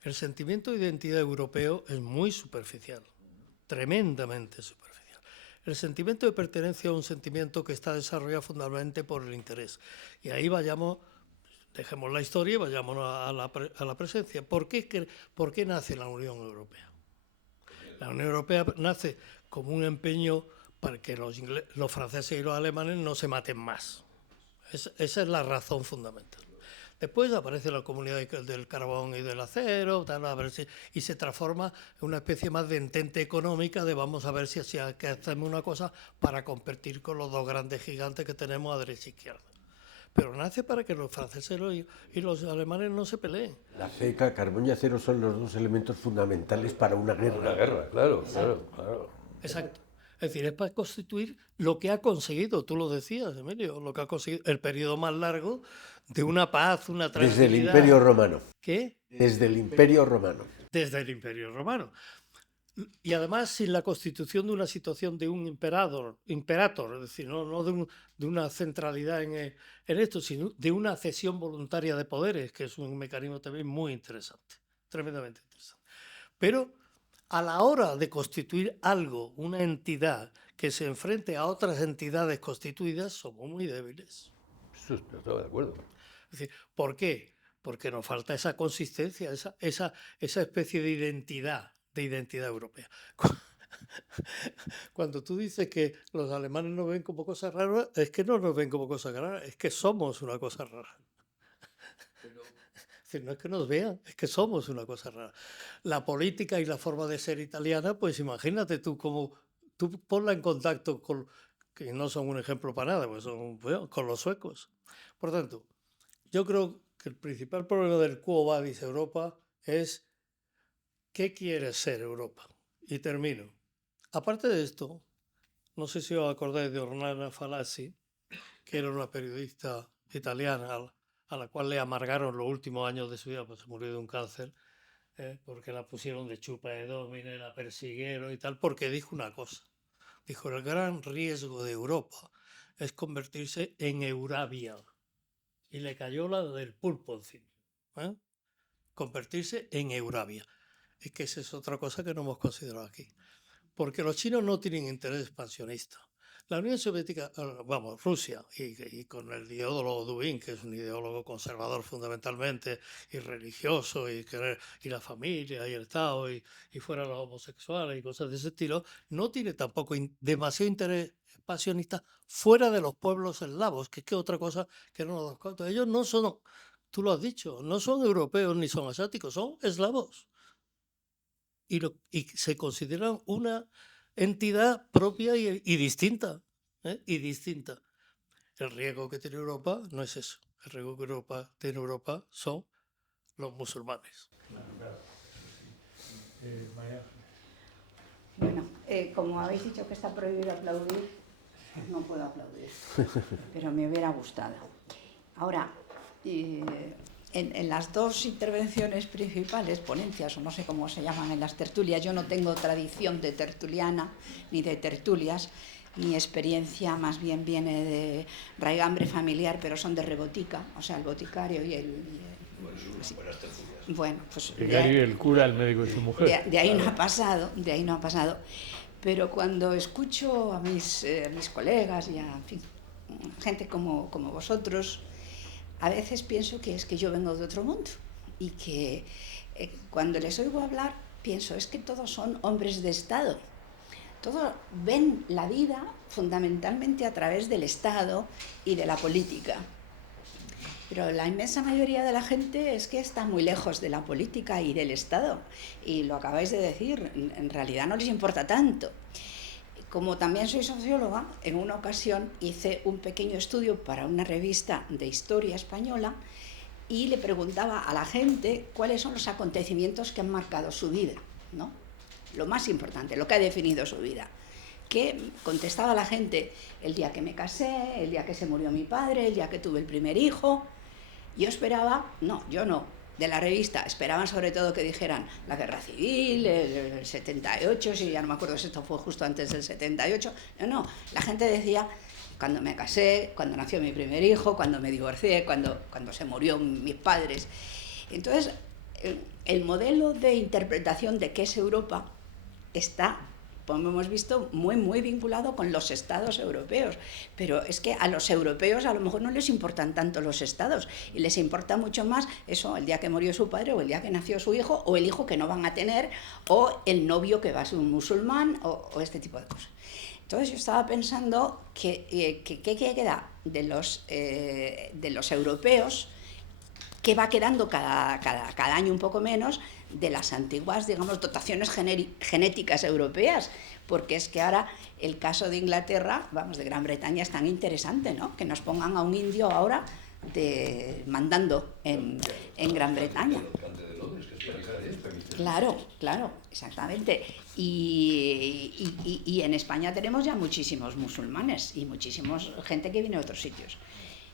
El sentimiento de identidad europeo es muy superficial, tremendamente superficial. El sentimiento de pertenencia es un sentimiento que está desarrollado fundamentalmente por el interés. Y ahí dejemos la historia y vayamos a la presencia. ¿Por qué nace la Unión Europea? La Unión Europea nace como un empeño para que los franceses y los alemanes no se maten más. Esa es la razón fundamental. Después aparece la comunidad del carbón y del acero, y se transforma en una especie más de entente económica de vamos a ver si hacemos una cosa para competir con los dos grandes gigantes que tenemos a derecha e izquierda. Pero nace para que los franceses y los alemanes no se peleen. La ceca, carbón y acero son los dos elementos fundamentales para una guerra. Una guerra, claro. Exacto. Es decir, es para constituir lo que ha conseguido, tú lo decías, Emilio, lo que ha conseguido el periodo más largo de una paz, una tranquilidad. Desde el Imperio Romano. ¿Qué? Desde el Imperio Romano. Desde el Imperio Romano. Y además sin la constitución de una situación de un imperator, es decir, no de una centralidad en esto, sino de una cesión voluntaria de poderes, que es un mecanismo también muy interesante, tremendamente interesante. Pero a la hora de constituir algo, una entidad que se enfrente a otras entidades constituidas, somos muy débiles. Estoy de acuerdo. Es decir, ¿por qué? Porque nos falta esa consistencia, esa especie de identidad europea. Cuando tú dices que los alemanes nos ven como cosas raras, es que no nos ven como cosas raras, es que somos una cosa rara. Es decir, no es que nos vean, es que somos una cosa rara. La política y la forma de ser italiana, pues imagínate tú ponla en contacto con, que no son un ejemplo para nada, pues son con los suecos. Por tanto, yo creo que el principal problema del Quo Vadis Europa es ¿qué quiere ser Europa? Y termino. aparte de esto, no sé si os acordáis de Ornella Fallaci, que era una periodista italiana a la cual le amargaron los últimos años de su vida, pues se murió de un cáncer, porque la pusieron de chupa de domine, la persiguieron y tal, porque dijo una cosa. Dijo, el gran riesgo de Europa es convertirse en Eurabia. Y le cayó la del pulpo encima. Convertirse en Eurabia. Es que esa es otra cosa que no hemos considerado aquí. Porque los chinos no tienen interés expansionista. La Unión Soviética, vamos, Rusia, y con el ideólogo Dubin, que es un ideólogo conservador fundamentalmente, y religioso, y la familia, y el Estado, y fuera los homosexuales, y cosas de ese estilo, no tiene tampoco demasiado interés expansionista fuera de los pueblos eslavos, que es que otra cosa que no nos das cuenta. Ellos no son, tú lo has dicho, no son europeos ni son asiáticos, son eslavos. Y se consideran una entidad propia y distinta, y distinta. El riesgo que tiene Europa no es eso. El riesgo que tiene Europa son los musulmanes. Bueno, como habéis dicho que está prohibido aplaudir, no puedo aplaudir, pero me hubiera gustado. Ahora, en las dos intervenciones principales, ponencias o no sé cómo se llaman en las tertulias, yo no tengo tradición de tertuliana ni de tertulias, mi experiencia más bien viene de raigambre familiar, pero son de rebotica, o sea, el boticario y el sí. Bueno, pues el vicario y el cura, el médico y su mujer. De ahí no ha pasado, pero cuando escucho a mis colegas y a en fin, gente como vosotros, a veces pienso que es que yo vengo de otro mundo y que cuando les oigo hablar pienso, es que todos son hombres de Estado, todos ven la vida fundamentalmente a través del Estado y de la política. Pero la inmensa mayoría de la gente es que está muy lejos de la política y del Estado. Y lo acabáis de decir, en realidad no les importa tanto. Como también soy socióloga, en una ocasión hice un pequeño estudio para una revista de historia española y le preguntaba a la gente cuáles son los acontecimientos que han marcado su vida, ¿no? Lo más importante, lo que ha definido su vida. Que contestaba la gente, el día que me casé, el día que se murió mi padre, el día que tuve el primer hijo. Yo esperaba, de la revista, esperaban sobre todo que dijeran la guerra civil, el 78, si ya no me acuerdo si esto fue justo antes del 78. No, la gente decía cuando me casé, cuando nació mi primer hijo, cuando me divorcié, cuando se murió mis padres. Entonces, el modelo de interpretación de qué es Europa está, como hemos visto, muy vinculado con los estados europeos. Pero es que a los europeos a lo mejor no les importan tanto los estados y les importa mucho más eso, el día que murió su padre o el día que nació su hijo o el hijo que no van a tener o el novio que va a ser un musulmán o este tipo de cosas. Entonces yo estaba pensando que qué queda de los europeos, que va quedando cada año un poco menos de las antiguas, digamos, dotaciones genéticas europeas, porque es que ahora el caso de Inglaterra, vamos, de Gran Bretaña es tan interesante, ¿no? Que nos pongan a un indio ahora mandando en Gran Bretaña. Claro, exactamente. Y en España tenemos ya muchísimos musulmanes y muchísimos gente que viene de otros sitios.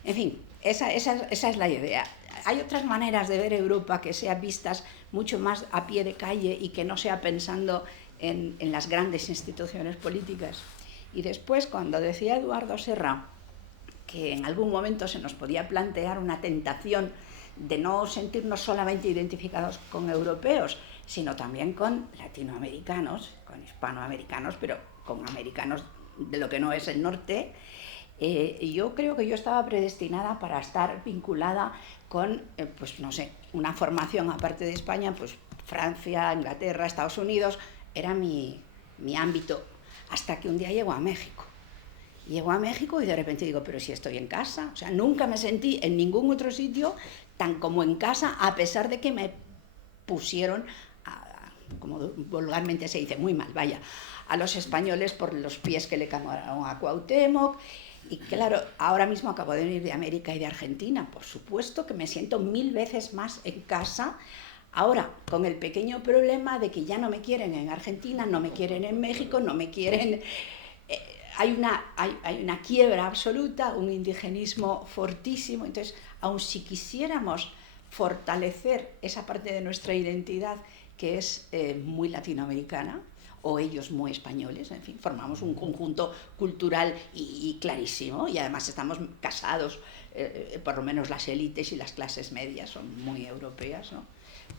En fin, esa es la idea. Hay otras maneras de ver Europa que sean vistas mucho más a pie de calle y que no sea pensando en las grandes instituciones políticas. Y después, cuando decía Eduardo Serra que en algún momento se nos podía plantear una tentación de no sentirnos solamente identificados con europeos, sino también con latinoamericanos, con hispanoamericanos, pero con americanos de lo que no es el norte, yo creo que yo estaba predestinada para estar vinculada con, pues no sé, una formación aparte de España, pues Francia, Inglaterra, Estados Unidos, era mi ámbito, hasta que un día llego a México. Llego a México y de repente digo, pero si estoy en casa, o sea, nunca me sentí en ningún otro sitio tan como en casa, a pesar de que me pusieron, como vulgarmente se dice, muy mal, vaya, a los españoles por los pies que le camaron a Cuauhtémoc. Y claro, ahora mismo acabo de venir de América y de Argentina, por supuesto que me siento 1000 veces más en casa Ahora, con el pequeño problema de que ya no me quieren en Argentina, no me quieren en México, no me quieren... hay una quiebra absoluta, un indigenismo fortísimo. Entonces, aun si quisiéramos fortalecer esa parte de nuestra identidad que es muy latinoamericana, o ellos muy españoles, en fin, formamos un conjunto cultural y clarísimo, y además estamos casados, por lo menos las élites y las clases medias son muy europeas, ¿no?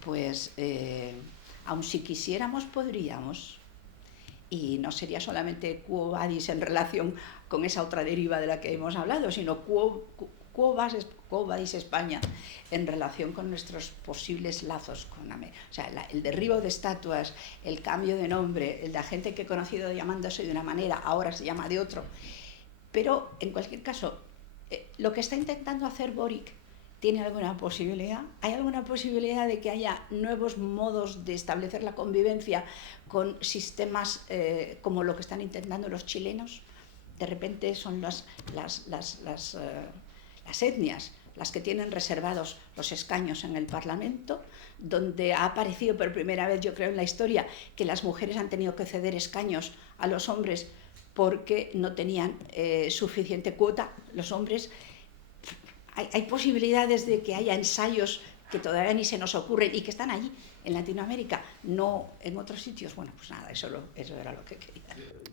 Pues aun si quisiéramos podríamos, y no sería solamente quo vadis en relación con esa otra deriva de la que hemos hablado, sino quo vadis España en relación con nuestros posibles lazos con América. O sea, el derribo de estatuas, el cambio de nombre, el de la gente que he conocido llamándose de una manera, ahora se llama de otro. Pero, en cualquier caso, lo que está intentando hacer Boric tiene alguna posibilidad. ¿Hay alguna posibilidad de que haya nuevos modos de establecer la convivencia con sistemas como lo que están intentando los chilenos? De repente son las etnias las que tienen reservados los escaños en el Parlamento, donde ha aparecido por primera vez, yo creo, en la historia, que las mujeres han tenido que ceder escaños a los hombres porque no tenían suficiente cuota. Los hombres... Hay posibilidades de que haya ensayos que todavía ni se nos ocurren y que están allí, en Latinoamérica, no en otros sitios. Bueno, pues nada, eso era lo que quería.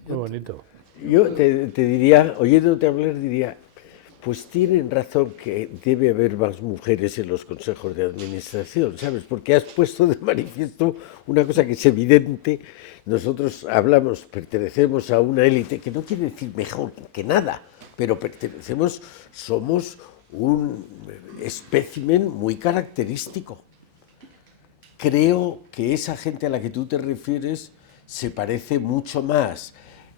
Muy bonito. Yo te diría, oyéndote hablar, diría, pues tienen razón que debe haber más mujeres en los consejos de administración, ¿sabes? Porque has puesto de manifiesto una cosa que es evidente. Nosotros hablamos, pertenecemos a una élite, que no quiere decir mejor que nada, pero somos un espécimen muy característico. Creo que esa gente a la que tú te refieres se parece mucho más,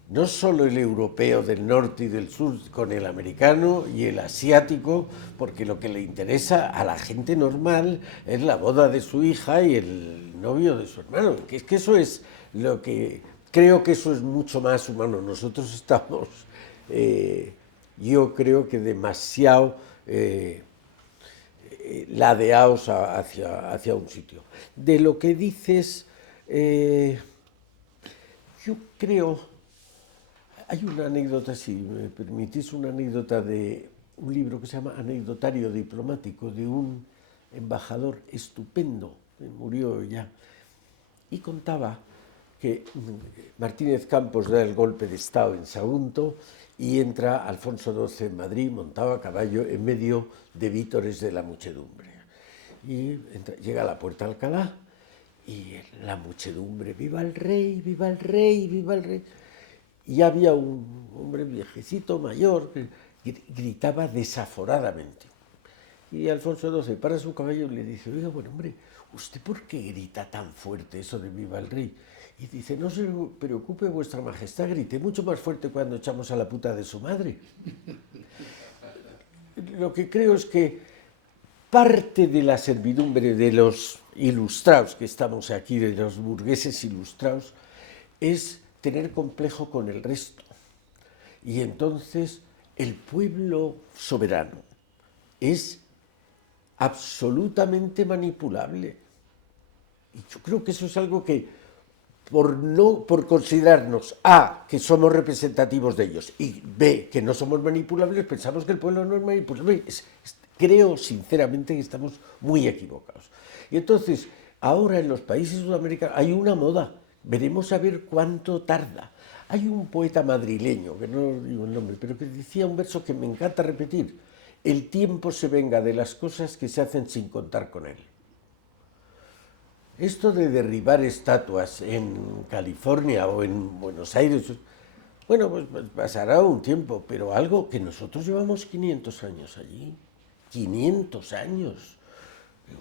no solo el europeo del norte y del sur con el americano y el asiático, porque lo que le interesa a la gente normal es la boda de su hija y el novio de su hermano. Que es que eso es lo que... Creo que eso es mucho más humano. Nosotros estamos, yo creo que demasiado ladeados hacia un sitio. De lo que dices, yo creo... Hay una anécdota, si me permitís, una anécdota de un libro que se llama Anecdotario Diplomático, de un embajador estupendo, que murió ya, y contaba que Martínez Campos da el golpe de Estado en Sagunto y entra Alfonso XII en Madrid, montado a caballo, en medio de vítores de la muchedumbre. Y llega a la Puerta de Alcalá y la muchedumbre, ¡viva el rey, viva el rey, viva el rey! Y había un hombre viejecito, mayor, que gritaba desaforadamente. Y Alfonso XII para su caballo y le dice, oiga, bueno, hombre, ¿usted por qué grita tan fuerte eso de viva el rey? Y dice, no se preocupe, vuestra majestad, grité mucho más fuerte cuando echamos a la puta de su madre. Lo que creo es que parte de la servidumbre de los ilustrados que estamos aquí, de los burgueses ilustrados, es tener complejo con el resto. Y entonces el pueblo soberano es absolutamente manipulable. Y yo creo que eso es algo que, por considerarnos, A, que somos representativos de ellos, y B, que no somos manipulables, pensamos que el pueblo no es manipulable. Creo sinceramente que estamos muy equivocados. Y entonces, ahora en los países sudamericanos hay una moda. Veremos a ver cuánto tarda. Hay un poeta madrileño, que no digo el nombre, pero que decía un verso que me encanta repetir: el tiempo se venga de las cosas que se hacen sin contar con él. Esto de derribar estatuas en California o en Buenos Aires, bueno, pues pasará un tiempo, pero algo que nosotros llevamos 500 años allí. 500 años.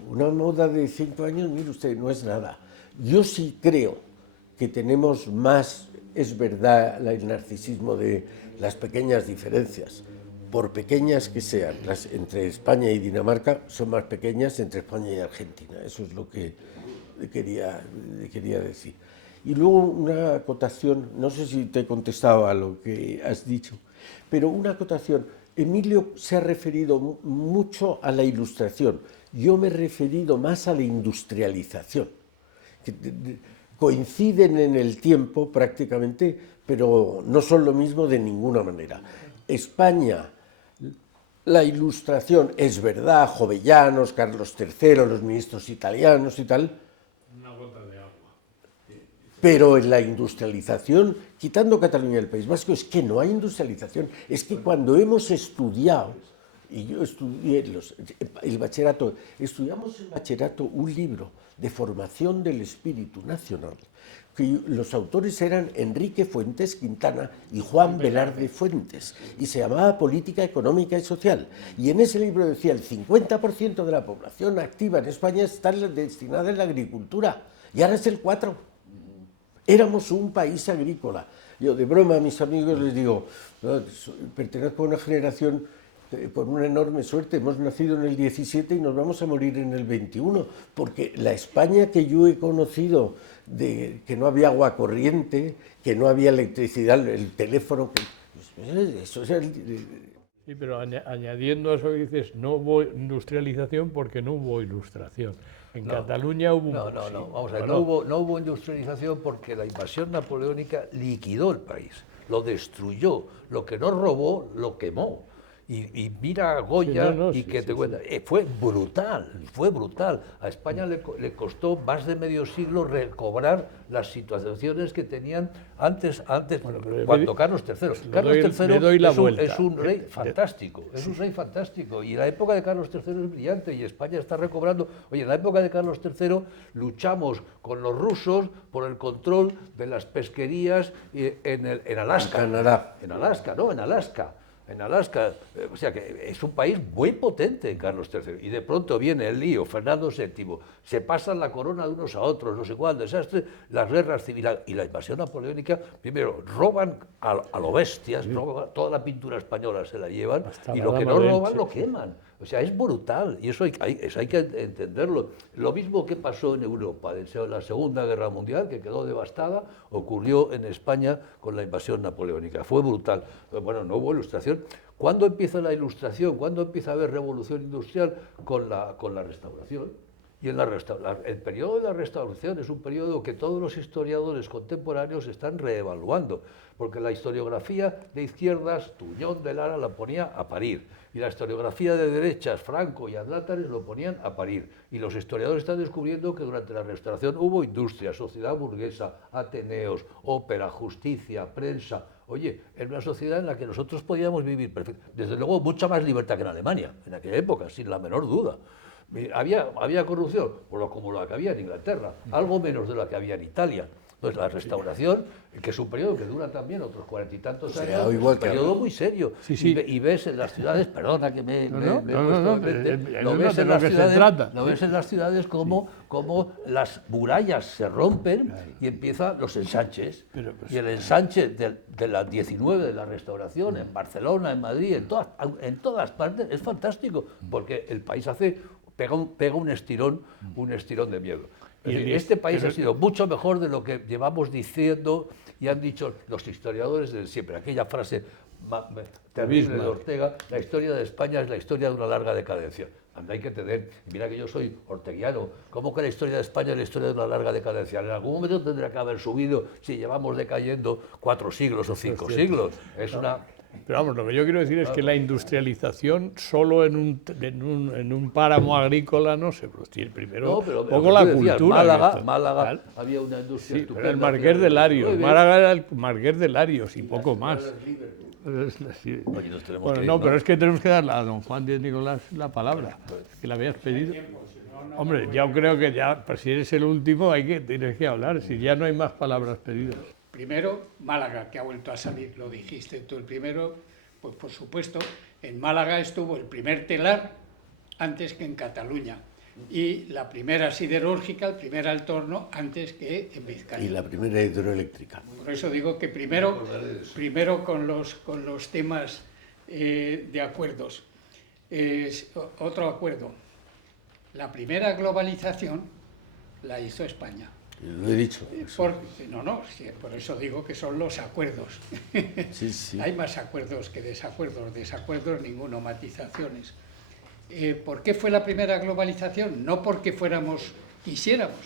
Una moda de 5 años, mire usted, no es nada. Yo sí creo que tenemos más, es verdad, el narcisismo de las pequeñas diferencias, por pequeñas que sean, las entre España y Dinamarca son más pequeñas entre España y Argentina, eso es lo que quería decir. Y luego una acotación, no sé si te he contestado a lo que has dicho, pero una acotación. Emilio se ha referido mucho a la Ilustración, Yo me he referido más a la industrialización, que coinciden en el tiempo prácticamente, pero no son lo mismo de ninguna manera. España, la Ilustración, es verdad, Jovellanos, Carlos III, los ministros italianos y tal, pero en la industrialización, quitando Cataluña y el País Vasco, es que no hay industrialización. Es que cuando hemos estudiado, y yo estudié el bachillerato, estudiamos el bachillerato un libro de formación del espíritu nacional, que los autores eran Enrique Fuentes Quintana y Juan Velarde Fuentes, y se llamaba Política Económica y Social. Y en ese libro decía, el 50% de la población activa en España está destinada a la agricultura, y ahora es el 4%. Éramos un país agrícola. Yo de broma a mis amigos les digo, no, pertenezco a una generación por una enorme suerte, hemos nacido en el 17 y nos vamos a morir en el 21, porque la España que yo he conocido, que no había agua corriente, que no había electricidad, el teléfono, eso es Sí, pero añadiendo a eso que dices, no hubo industrialización porque no hubo ilustración. En Cataluña hubo un No, vamos a ver, no hubo industrialización porque la invasión napoleónica liquidó el país, lo destruyó, lo que no robó, lo quemó. Y mira a Goya te cuenta, fue brutal. A España le costó más de medio siglo recobrar las situaciones que tenían antes cuando Carlos III. Carlos III es un rey fantástico, y la época de Carlos III es brillante y España está recobrando. Oye, en la época de Carlos III luchamos con los rusos por el control de las pesquerías en Alaska. En Canadá. En Alaska, o sea que es un país muy potente, Carlos III, y de pronto viene el lío, Fernando VII, se pasan la corona de unos a otros, no sé cuál, desastre, las guerras civiles y la invasión napoleónica, primero roban a lo bestias, roban, toda la pintura española se la llevan, y lo que no roban lo queman. O sea, es brutal, y eso hay que entenderlo. Lo mismo que pasó en Europa, en la Segunda Guerra Mundial, que quedó devastada, ocurrió en España con la invasión napoleónica. Fue brutal. Bueno, no hubo ilustración. ¿Cuándo empieza la ilustración? ¿Cuándo empieza a haber revolución industrial? Con la restauración. Y el periodo de la restauración es un periodo que todos los historiadores contemporáneos están reevaluando, porque la historiografía de izquierdas, Tuñón de Lara, la ponía a parir, y la historiografía de derechas, Franco y Adlátares, lo ponían a parir. Y los historiadores están descubriendo que durante la restauración hubo industria, sociedad burguesa, ateneos, ópera, justicia, prensa. Oye, era una sociedad en la que nosotros podíamos vivir perfectamente. Desde luego, mucha más libertad que en Alemania, en aquella época, sin la menor duda. ¿Había corrupción? Pues como la que había en Inglaterra, algo menos de la que había en Italia. Entonces, la restauración, que es un periodo que dura también otros 40 y tantos años, es un periodo muy serio. Sí. Y ves en las ciudades, perdona que me he lo ves en las ciudades como las murallas se rompen y empiezan los ensanches. Y el ensanche de la 19 de la restauración, en Barcelona, en Madrid, en todas partes, es fantástico, porque el país pega un estirón de miedo. Este país ha sido mucho mejor de lo que llevamos diciendo y han dicho los historiadores de siempre. Aquella frase terrible de Ortega, la historia de España es la historia de una larga decadencia. Hay que tener, mira que yo soy orteguiano, ¿cómo que la historia de España es la historia de una larga decadencia? En algún momento tendrá que haber subido, si llevamos decayendo 4 siglos o 5 siglos. Es una... Pero vamos, lo que yo quiero decir es que la industrialización solo en un páramo agrícola no se produce. Primero, poco la cultura. Málaga había una industria estupenda. Pero el Marqués de Larios, Málaga era el Marqués de Larios y poco más. Bueno, no, pero es que tenemos que darle a don Juan Díez Nicolás la palabra, que la habías pedido. Hombre, yo creo que ya, pues si eres el último, tienes que hablar, si ya no hay más palabras pedidas. Primero, Málaga, que ha vuelto a salir, lo dijiste tú el primero, pues por supuesto, en Málaga estuvo el primer telar antes que en Cataluña y la primera siderúrgica, el primer altorno antes que en Vizcaya. Y la primera hidroeléctrica. Por eso digo que primero con los temas de acuerdos. Otro acuerdo, la primera globalización la hizo España. Lo he dicho. Por eso digo que son los acuerdos. Sí. Hay más acuerdos que desacuerdos. Desacuerdos ninguno, matizaciones. ¿Por qué fue la primera globalización? No porque quisiéramos,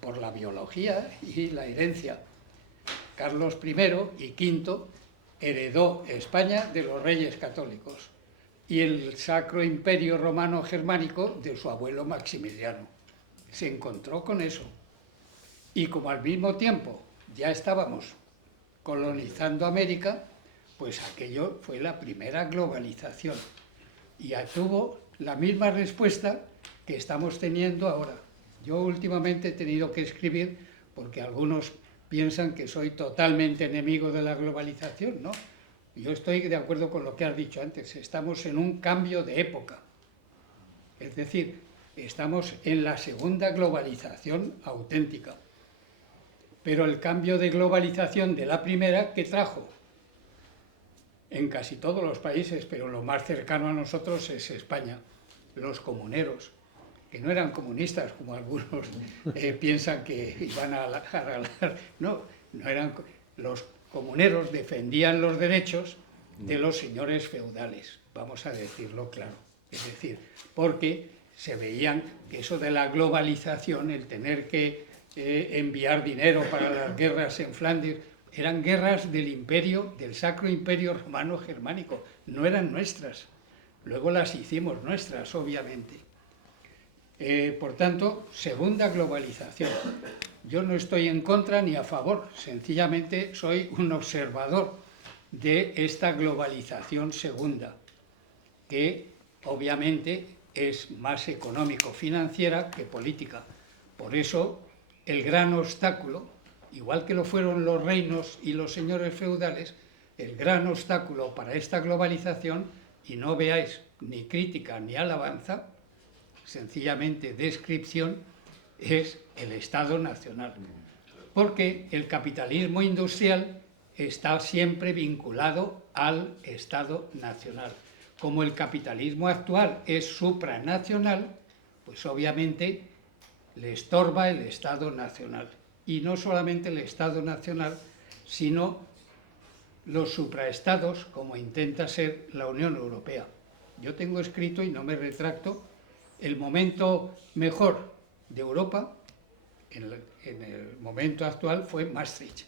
por la biología y la herencia. Carlos I y V heredó España de los reyes católicos y el Sacro Imperio Romano Germánico de su abuelo Maximiliano. Se encontró con eso. Y como al mismo tiempo ya estábamos colonizando América, pues aquello fue la primera globalización. Y tuvo la misma respuesta que estamos teniendo ahora. Yo últimamente he tenido que escribir porque algunos piensan que soy totalmente enemigo de la globalización, ¿no? Yo estoy de acuerdo con lo que has dicho antes, estamos en un cambio de época. Es decir, estamos en la segunda globalización auténtica. Pero el cambio de globalización de la primera, ¿qué trajo? En casi todos los países, pero lo más cercano a nosotros es España, los comuneros, que no eran comunistas, como algunos piensan que iban a regalar. No eran. Los comuneros defendían los derechos de los señores feudales, vamos a decirlo claro. Es decir, porque se veían que eso de la globalización, el tener que enviar dinero para las guerras en Flandes, eran guerras del imperio, del Sacro Imperio Romano Germánico, no eran nuestras. Luego las hicimos nuestras, obviamente. Por tanto, segunda globalización. Yo no estoy en contra ni a favor, sencillamente soy un observador de esta globalización segunda, que obviamente es más económico-financiera que política. Por eso, el gran obstáculo, igual que lo fueron los reinos y los señores feudales, el gran obstáculo para esta globalización, y no veáis ni crítica ni alabanza, sencillamente descripción, es el Estado Nacional. Porque el capitalismo industrial está siempre vinculado al Estado Nacional. Como el capitalismo actual es supranacional, pues obviamente le estorba el Estado Nacional. Y no solamente el Estado Nacional, sino los supraestados, como intenta ser la Unión Europea. Yo tengo escrito, y no me retracto, el momento mejor de Europa, en el momento actual, fue Maastricht.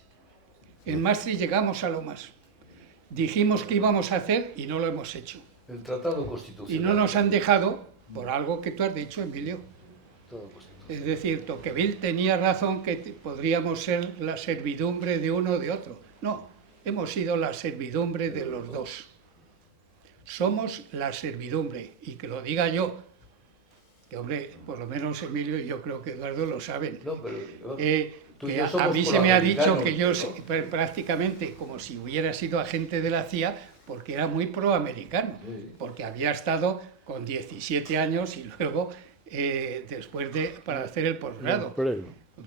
En Maastricht llegamos a lo más. Dijimos que íbamos a hacer y no lo hemos hecho. El Tratado Constitucional. Y no nos han dejado, por algo que tú has dicho, Emilio. Es decir, Tocqueville tenía razón que podríamos ser la servidumbre de uno o de otro. No, hemos sido la servidumbre de los dos. Somos la servidumbre, y que lo diga yo, que hombre, por lo menos Emilio y yo creo que Eduardo lo saben. No, pero que a mí se me ha dicho que yo prácticamente como si hubiera sido agente de la CIA, porque era muy proamericano, porque había estado con 17 años y luego después para hacer el posgrado.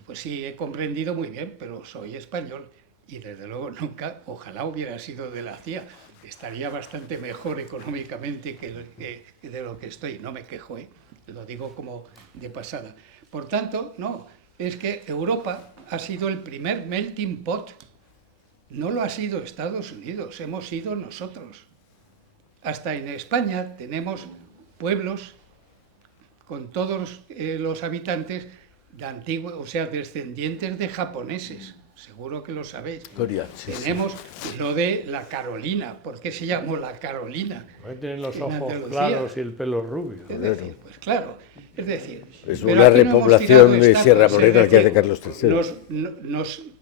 Pues sí, he comprendido muy bien, pero soy español y desde luego nunca, ojalá hubiera sido de la CIA, estaría bastante mejor económicamente que de lo que estoy, no me quejo, lo digo como de pasada. Por tanto, no, es que Europa ha sido el primer melting pot, no lo ha sido Estados Unidos, hemos sido nosotros. Hasta en España tenemos pueblos con todos los habitantes de antiguos, o sea, descendientes de japoneses, seguro que lo sabéis. Tenemos lo de la Carolina, ¿por qué se llamó la Carolina? Tienen los ojos claros y el pelo rubio. Es decir, pues claro, es decir... Es una repoblación de Sierra Morena que hace Carlos III.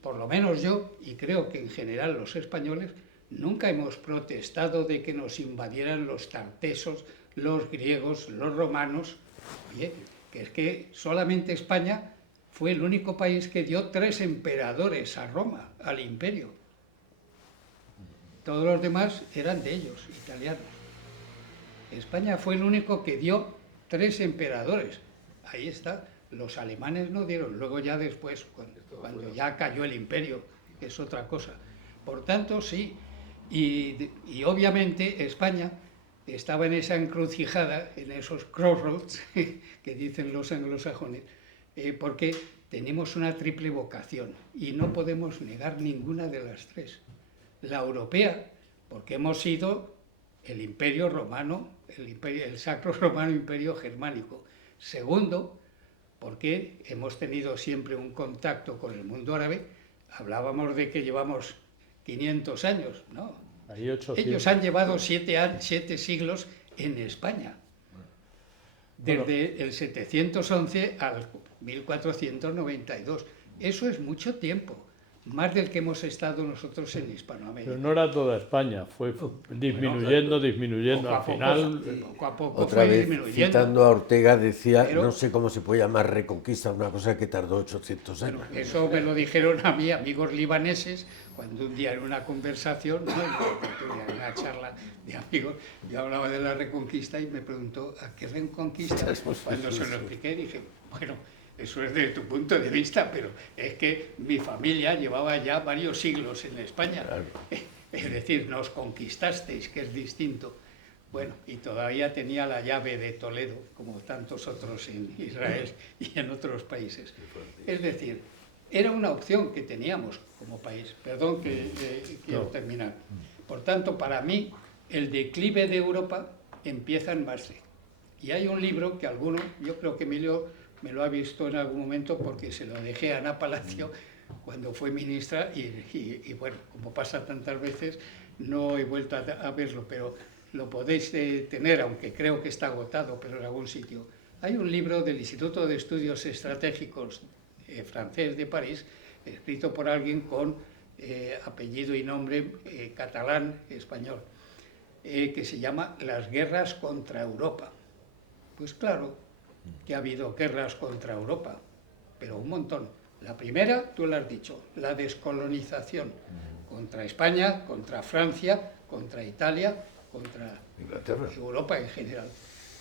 Por lo menos yo, y creo que en general los españoles, nunca hemos protestado de que nos invadieran los tartesos, los griegos, los romanos. Oye, que es que solamente España fue el único país que dio 3 emperadores a Roma, al imperio. Todos los demás eran de ellos, italianos. España fue el único que dio 3 emperadores. Ahí está. Los alemanes no dieron. Luego ya después, cuando ya cayó el imperio, que es otra cosa. Por tanto, sí. Y obviamente España estaba en esa encrucijada, en esos crossroads que dicen los anglosajones, porque tenemos una triple vocación y no podemos negar ninguna de las 3. La europea, porque hemos sido el Imperio Romano, el Sacro Romano Imperio Germánico. Segundo, porque hemos tenido siempre un contacto con el mundo árabe. Hablábamos de que llevamos 500 años, ¿no? Hay 800. Ellos han llevado 7 siglos en España, desde el 711 al 1492. Eso es mucho tiempo, más del que hemos estado nosotros en Hispanoamérica. Pero no era toda España, fue disminuyendo, disminuyendo. Al final, poco a poco Otra fue vez, disminuyendo. citando a Ortega, decía, Pero- no sé cómo se puede llamar reconquista, una cosa que tardó 800 años. Bueno, eso me lo dijeron a mí, amigos libaneses, cuando un día en una conversación, ¿no? En una charla de amigos, yo hablaba de la Reconquista y me preguntó, ¿a qué Reconquista? Cuando se lo expliqué dije, bueno, eso es desde tu punto de vista, pero es que mi familia llevaba ya varios siglos en España. Es decir, nos conquistasteis, que es distinto. Bueno, y todavía tenía la llave de Toledo, como tantos otros en Israel y en otros países. Es decir, era una opción que teníamos como país. Perdón que quiero terminar. Por tanto, para mí, el declive de Europa empieza en Maastricht. Y hay un libro que alguno, yo creo que Emilio me lo ha visto en algún momento porque se lo dejé a Ana Palacio cuando fue ministra y bueno, como pasa tantas veces, no he vuelto a verlo, pero lo podéis tener, aunque creo que está agotado, pero en algún sitio. Hay un libro del Instituto de Estudios Estratégicos francés de París, escrito por alguien con apellido y nombre catalán, español, que se llama Las guerras contra Europa. Pues claro que ha habido guerras contra Europa, pero un montón. La primera, tú lo has dicho, la descolonización contra España, contra Francia, contra Italia, contra Inglaterra. Europa en general.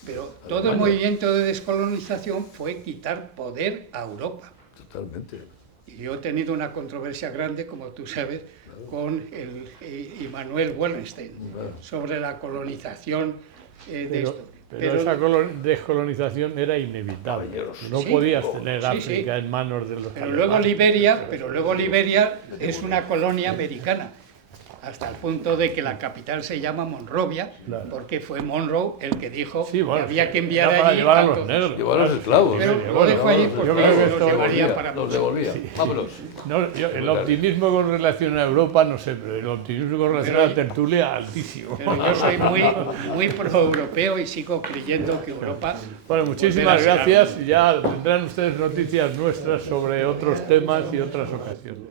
Pero todo el movimiento de descolonización fue quitar poder a Europa. Totalmente. Y yo he tenido una controversia grande, como tú sabes, con Immanuel Wallenstein sobre la colonización de esto. Pero esa descolonización era inevitable. No Sí, podías tener sí, África sí. en manos de los Pero luego alemanes. Liberia es una colonia americana, hasta el punto de que la capital se llama Monrovia, Claro. porque fue Monroe el que dijo Sí, bueno, que había que enviar era para allí llevar a a los todos. negros. Llevar a los esclavos. Pero sí, lo dejo ahí porque yo creo que nos esto llevaría para Nos mucho. devolvía. Vámonos. No, el optimismo con relación a Europa, no sé, pero el optimismo con relación a la tertulia, altísimo. Pero yo soy muy pro-europeo y sigo creyendo que Europa... Bueno, muchísimas volverá a ser gracias. Ya tendrán ustedes noticias nuestras sobre otros temas y otras ocasiones.